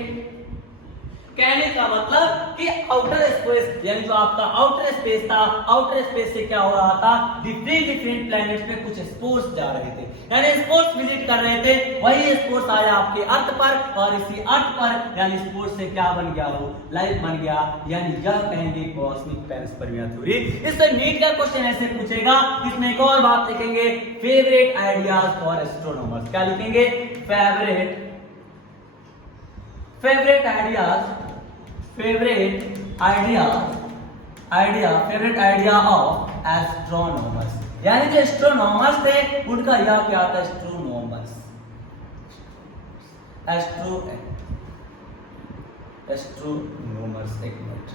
कहने का मतलब कि आउटर स्पेस, यानी जो आपका आउटर स्पेस था, आउटर स्पेस से क्या हो रहा था? डिफरेंट प्लैनेट्स पे कुछ स्पोर्स जा रहे थे, यानी स्पोर्स विजिट कर रहे थे। वही स्पोर्स आया आपके अर्थ पर और इसी अर्थ पर यानी स्पोर्स से क्या बन गया? वो लाइफ बन गया। यानी यह कहेंगे कॉस्मिक पैंसपर्मिया थ्योरी। इससे नीट का क्वेश्चन ऐसे पूछेगा। इसमें एक और बात लिखेंगे, फेवरेट आइडियाज फॉर एस्ट्रोनॉमर्स। क्या लिखेंगे? फेवरेट आइडिया ऑफ एस्ट्रोनॉमर्स, यानी जो एस्ट्रोनॉमर्स थे उनका यह क्या था? एस्ट्रोनॉमर्स एक मिनट,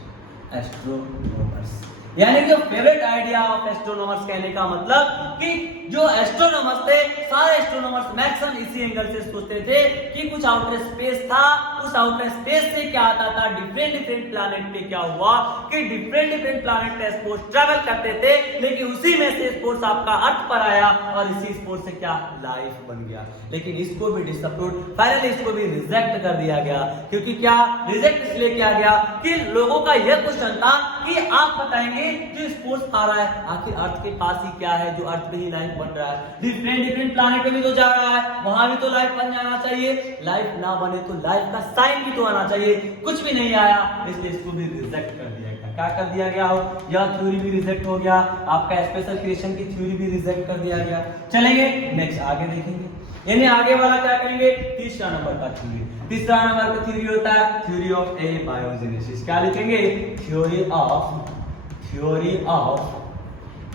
एस्ट्रोनॉमर्स यानी जो फेवरेट आइडिया ऑफ एस्ट्रोनॉमर्स कहने का मतलब कि जो एस्ट्रोनॉमर्स थे, सारे एस्ट्रोनॉमर्स मैक्सिमम इसी एंगल से सोचते थे कि कुछ आउटर स्पेस था, उस आउटर स्पेस से क्या आता था, डिफरेंट डिफरेंट प्लैनेट पे क्या हुआ कि डिफरेंट डिफरेंट प्लैनेट पे स्पोर्स ट्रैवल करते थे, लेकिन उसी में से स्पोर्स आपका अर्थ पर आया और इसी स्पोर्स से क्या लाइफ बन गया। लेकिन इसको भी डिसअप्रूव, फाइनली इसको भी रिजेक्ट कर दिया गया। क्योंकि क्या रिजेक्ट इसलिए किया गया कि लोगों का यह क्वेश्चन था कि आप बताएंगे जो स्पोर्स आ रहा है आखिर अर्थ के पास ही क्या है जो अर्थ पे ही लाइफ बन रहा है, डिफरेंट डिफरेंट प्लैनेट पे भी तो जा रहा है, वहां भी तो लाइफ बन जाना चाहिए, लाइफ ना बने तो लाइफ का साइन भी तो आना चाहिए, कुछ भी नहीं आया, इसलिए इसको भी रिजेक्ट कर दिया गया। क्या कर दिया गया हो, यह थ्योरी भी रिजेक्ट हो गया, आपका स्पेशल क्रिएशन की थ्योरी भी रिजेक्ट कर दिया गया। चलेंगे नेक्स्ट आगे देखेंगे, यानी आगे वाला क्या करेंगे, तीसरा नंबर का थ्योरी। तीसरा नंबर का थ्योरी होता है थ्योरी ऑफ ए बायोजेनेसिस। क्या लिखेंगे, theory of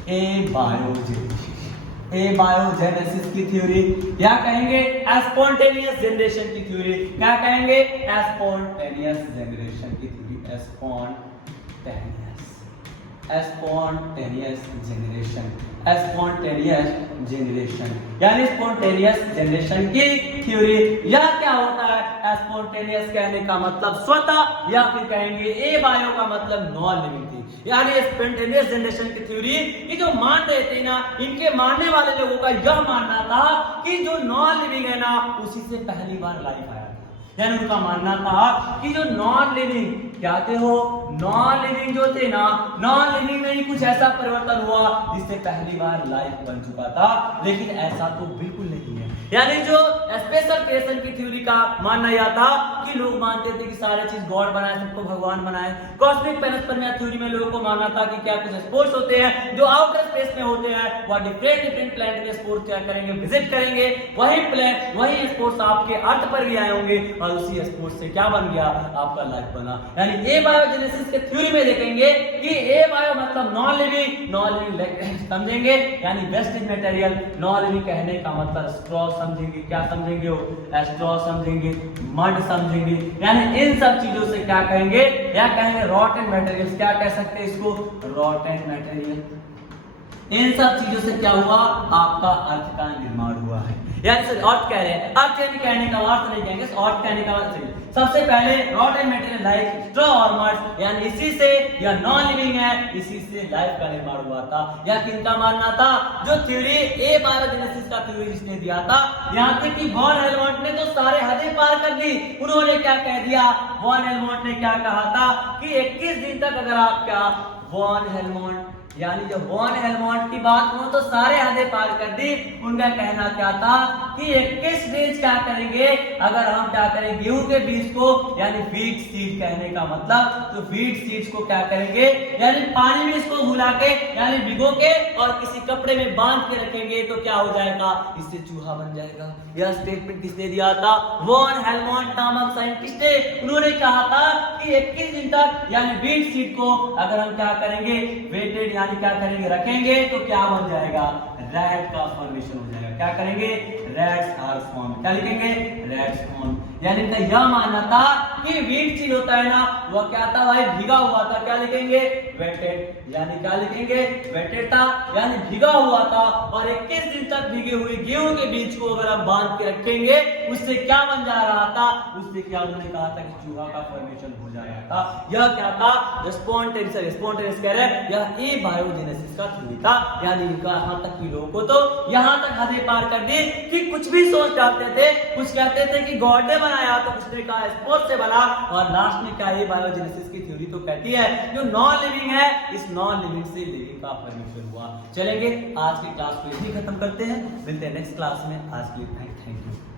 A biogenesis, A biogenesis की थ्योरी, या कहेंगे स्पॉन्टेनियस जनरेशन की थ्योरी। क्या कहेंगे, स्पॉन्टेनियस जनरेशन की थ्योरी, स्पॉन्टेनियस जनरेशन यानी स्पॉन्टेनियस जनरेशन की थ्योरी। यह क्या होता है, स्पॉन्टेनियस कहने का मतलब स्वतः, या फिर कहेंगे ए बायो का मतलब नॉन लिविंग थी। यानी स्पॉन्टेनियस जनरेशन की थ्योरी, ये जो मान रहे थे ना, इनके मानने वाले लोगों का यह मानना था कि जो नॉन लिविंग है ना, उसी से पहली बार लाइफ आया था। यानी उनका मानना था कि जो नॉन लिविंग क्या थे, हो नॉन लिविंग जो थे ना, नॉन लिविंग में ही कुछ ऐसा परिवर्तन हुआ जिससे पहली बार लाइफ बन चुका था, लेकिन ऐसा तो बिल्कुल नहीं है। यानी जो स्पेशल क्रिएशन की थ्योरी का मानना यह था कि लोग मानते थे कि सारे चीज गॉड बनाए, सबको भगवान बनाए। कॉस्मिक पेनिस्पर्मिया थ्योरी में लोगों को मानना था कि क्या कुछ स्पोर्ट्स होते हैं जो आउटर स्पेस में होते हैं, वह डिफरेंट डिफरेंट प्लैनेट में स्पोर्ट्स क्या करेंगे, विजिट करेंगे, वही स्पोर्ट्स आपके अर्थ पर भी आए होंगे और उसी स्पोर्ट्स से क्या बन गया, आपका लाइफ बना। यानी ए बायोजेनेसिस के थ्योरी में देखेंगे कि ए बायो मतलब नॉन लिविंग समझेंगे, यानी वेस्टेज मटेरियल, नॉन लिविंग कहने का मतलब स्ट्रॉ समझेंगे, क्या समझेंगे, वो स्ट्रॉ समझेंगे, मड समझेंगे, यानी इन सब चीजों से क्या कहेंगे, या कहेंगे रॉटन मटेरियल्स, क्या कह सकते हैं इसको, रॉटन मटेरियल। इन सब चीजों से क्या हुआ, आपका अर्थ का निर्माण हुआ है। यानी सर अर्थ कह रहे हैं, अर्थ कहने का अर्थ नहीं कहेंगे, अर्थ कहने का अर्थ सबसे पहले रॉटन मटेरियल लाइक स्ट्रॉ और मड, यानी इसी से, यह नॉन लिविंग है, इसी से लाइफ का निर्माण हुआ था। यह किनका मानना था, जो थ्योरी ए बायोजेनेसिस का थ्योरी जिसने दिया था। यहाँ तक कि वॉन हेलमोंट ने तो सारे हदें पार कर दी। उन्होंने क्या कह दिया, वॉन हेलमोंट ने क्या कहा था कि 21 दिन तक अगर आप क्या वॉन हेलमोंट, यानी जब वॉन हेलमोंट की बात हो तो सारे हदें पार कर दी। उनका कहना क्या था कि 21 बीज क्या करेंगे, अगर हम क्या करेंगे, गेहूं के बीज को, यानी वीट सीड कहने का मतलब, तो वीट सीड्स को क्या करेंगे, यानी पानी में इसको घुला के, यानी भिगो के और किसी कपड़े में बांध के रखेंगे तो क्या हो जाएगा, इससे चूहा बन जाएगा। यह स्टेटमेंट किसने दिया था, वॉन हेलमोंट नामक साइंटिस्ट ने। उन्होंने कहा था कि 21 दिन तक यानी वीट सीड को अगर हम क्या करेंगे, वेटेड यानी क्या करेंगे, रखेंगे तो क्या बन जाएगा, रैट का फॉर्मेशन हो जाएगा। क्या करेंगे, रैट्स आर फॉर्म, क्या लिखेंगे, रैट्स फॉर्म। यानी इनका यह मानना था कि वीट सीड होता है ना, वह क्या था भाई, भीगा हुआ था। क्या लिखेंगे, वेटेड, यानी क्या लिखेंगे, वेटेड था, यानी भीगा हुआ था। और 21 दिन तक भीगे हुए गेहूं के बीज को अगर हम बांध के रखेंगे, उससे क्या बन जा रहा था, उससे क्या उन्होंने कहा था कि चूहा का फॉर्मेशन हो जाएगा था। यह क्या था, स्पॉन्टेनियस कह रहे हैं, यह ए बायोजेनेसिस का थ्योरी था। यानी यहाँ तक की लोगों को तो यहाँ तक हदें पार कर दी कि कुछ भी सोच जाते थे, कुछ कहते थे कि गॉड ने बनाया, तो कुछ ने कहा स्पोर्ट्स से बना, और लास्ट में क्या है, बायोजेनेसिस की थ्योरी तो कहती है जो नॉन लिविंग है, इस नॉन लिविंग से लिविंग का फॉर्मेशन हुआ। चलेंगे आज की क्लास को यही खत्म करते हैं, मिलते हैं नेक्स्ट क्लास में। आज के लिए थैंक यू।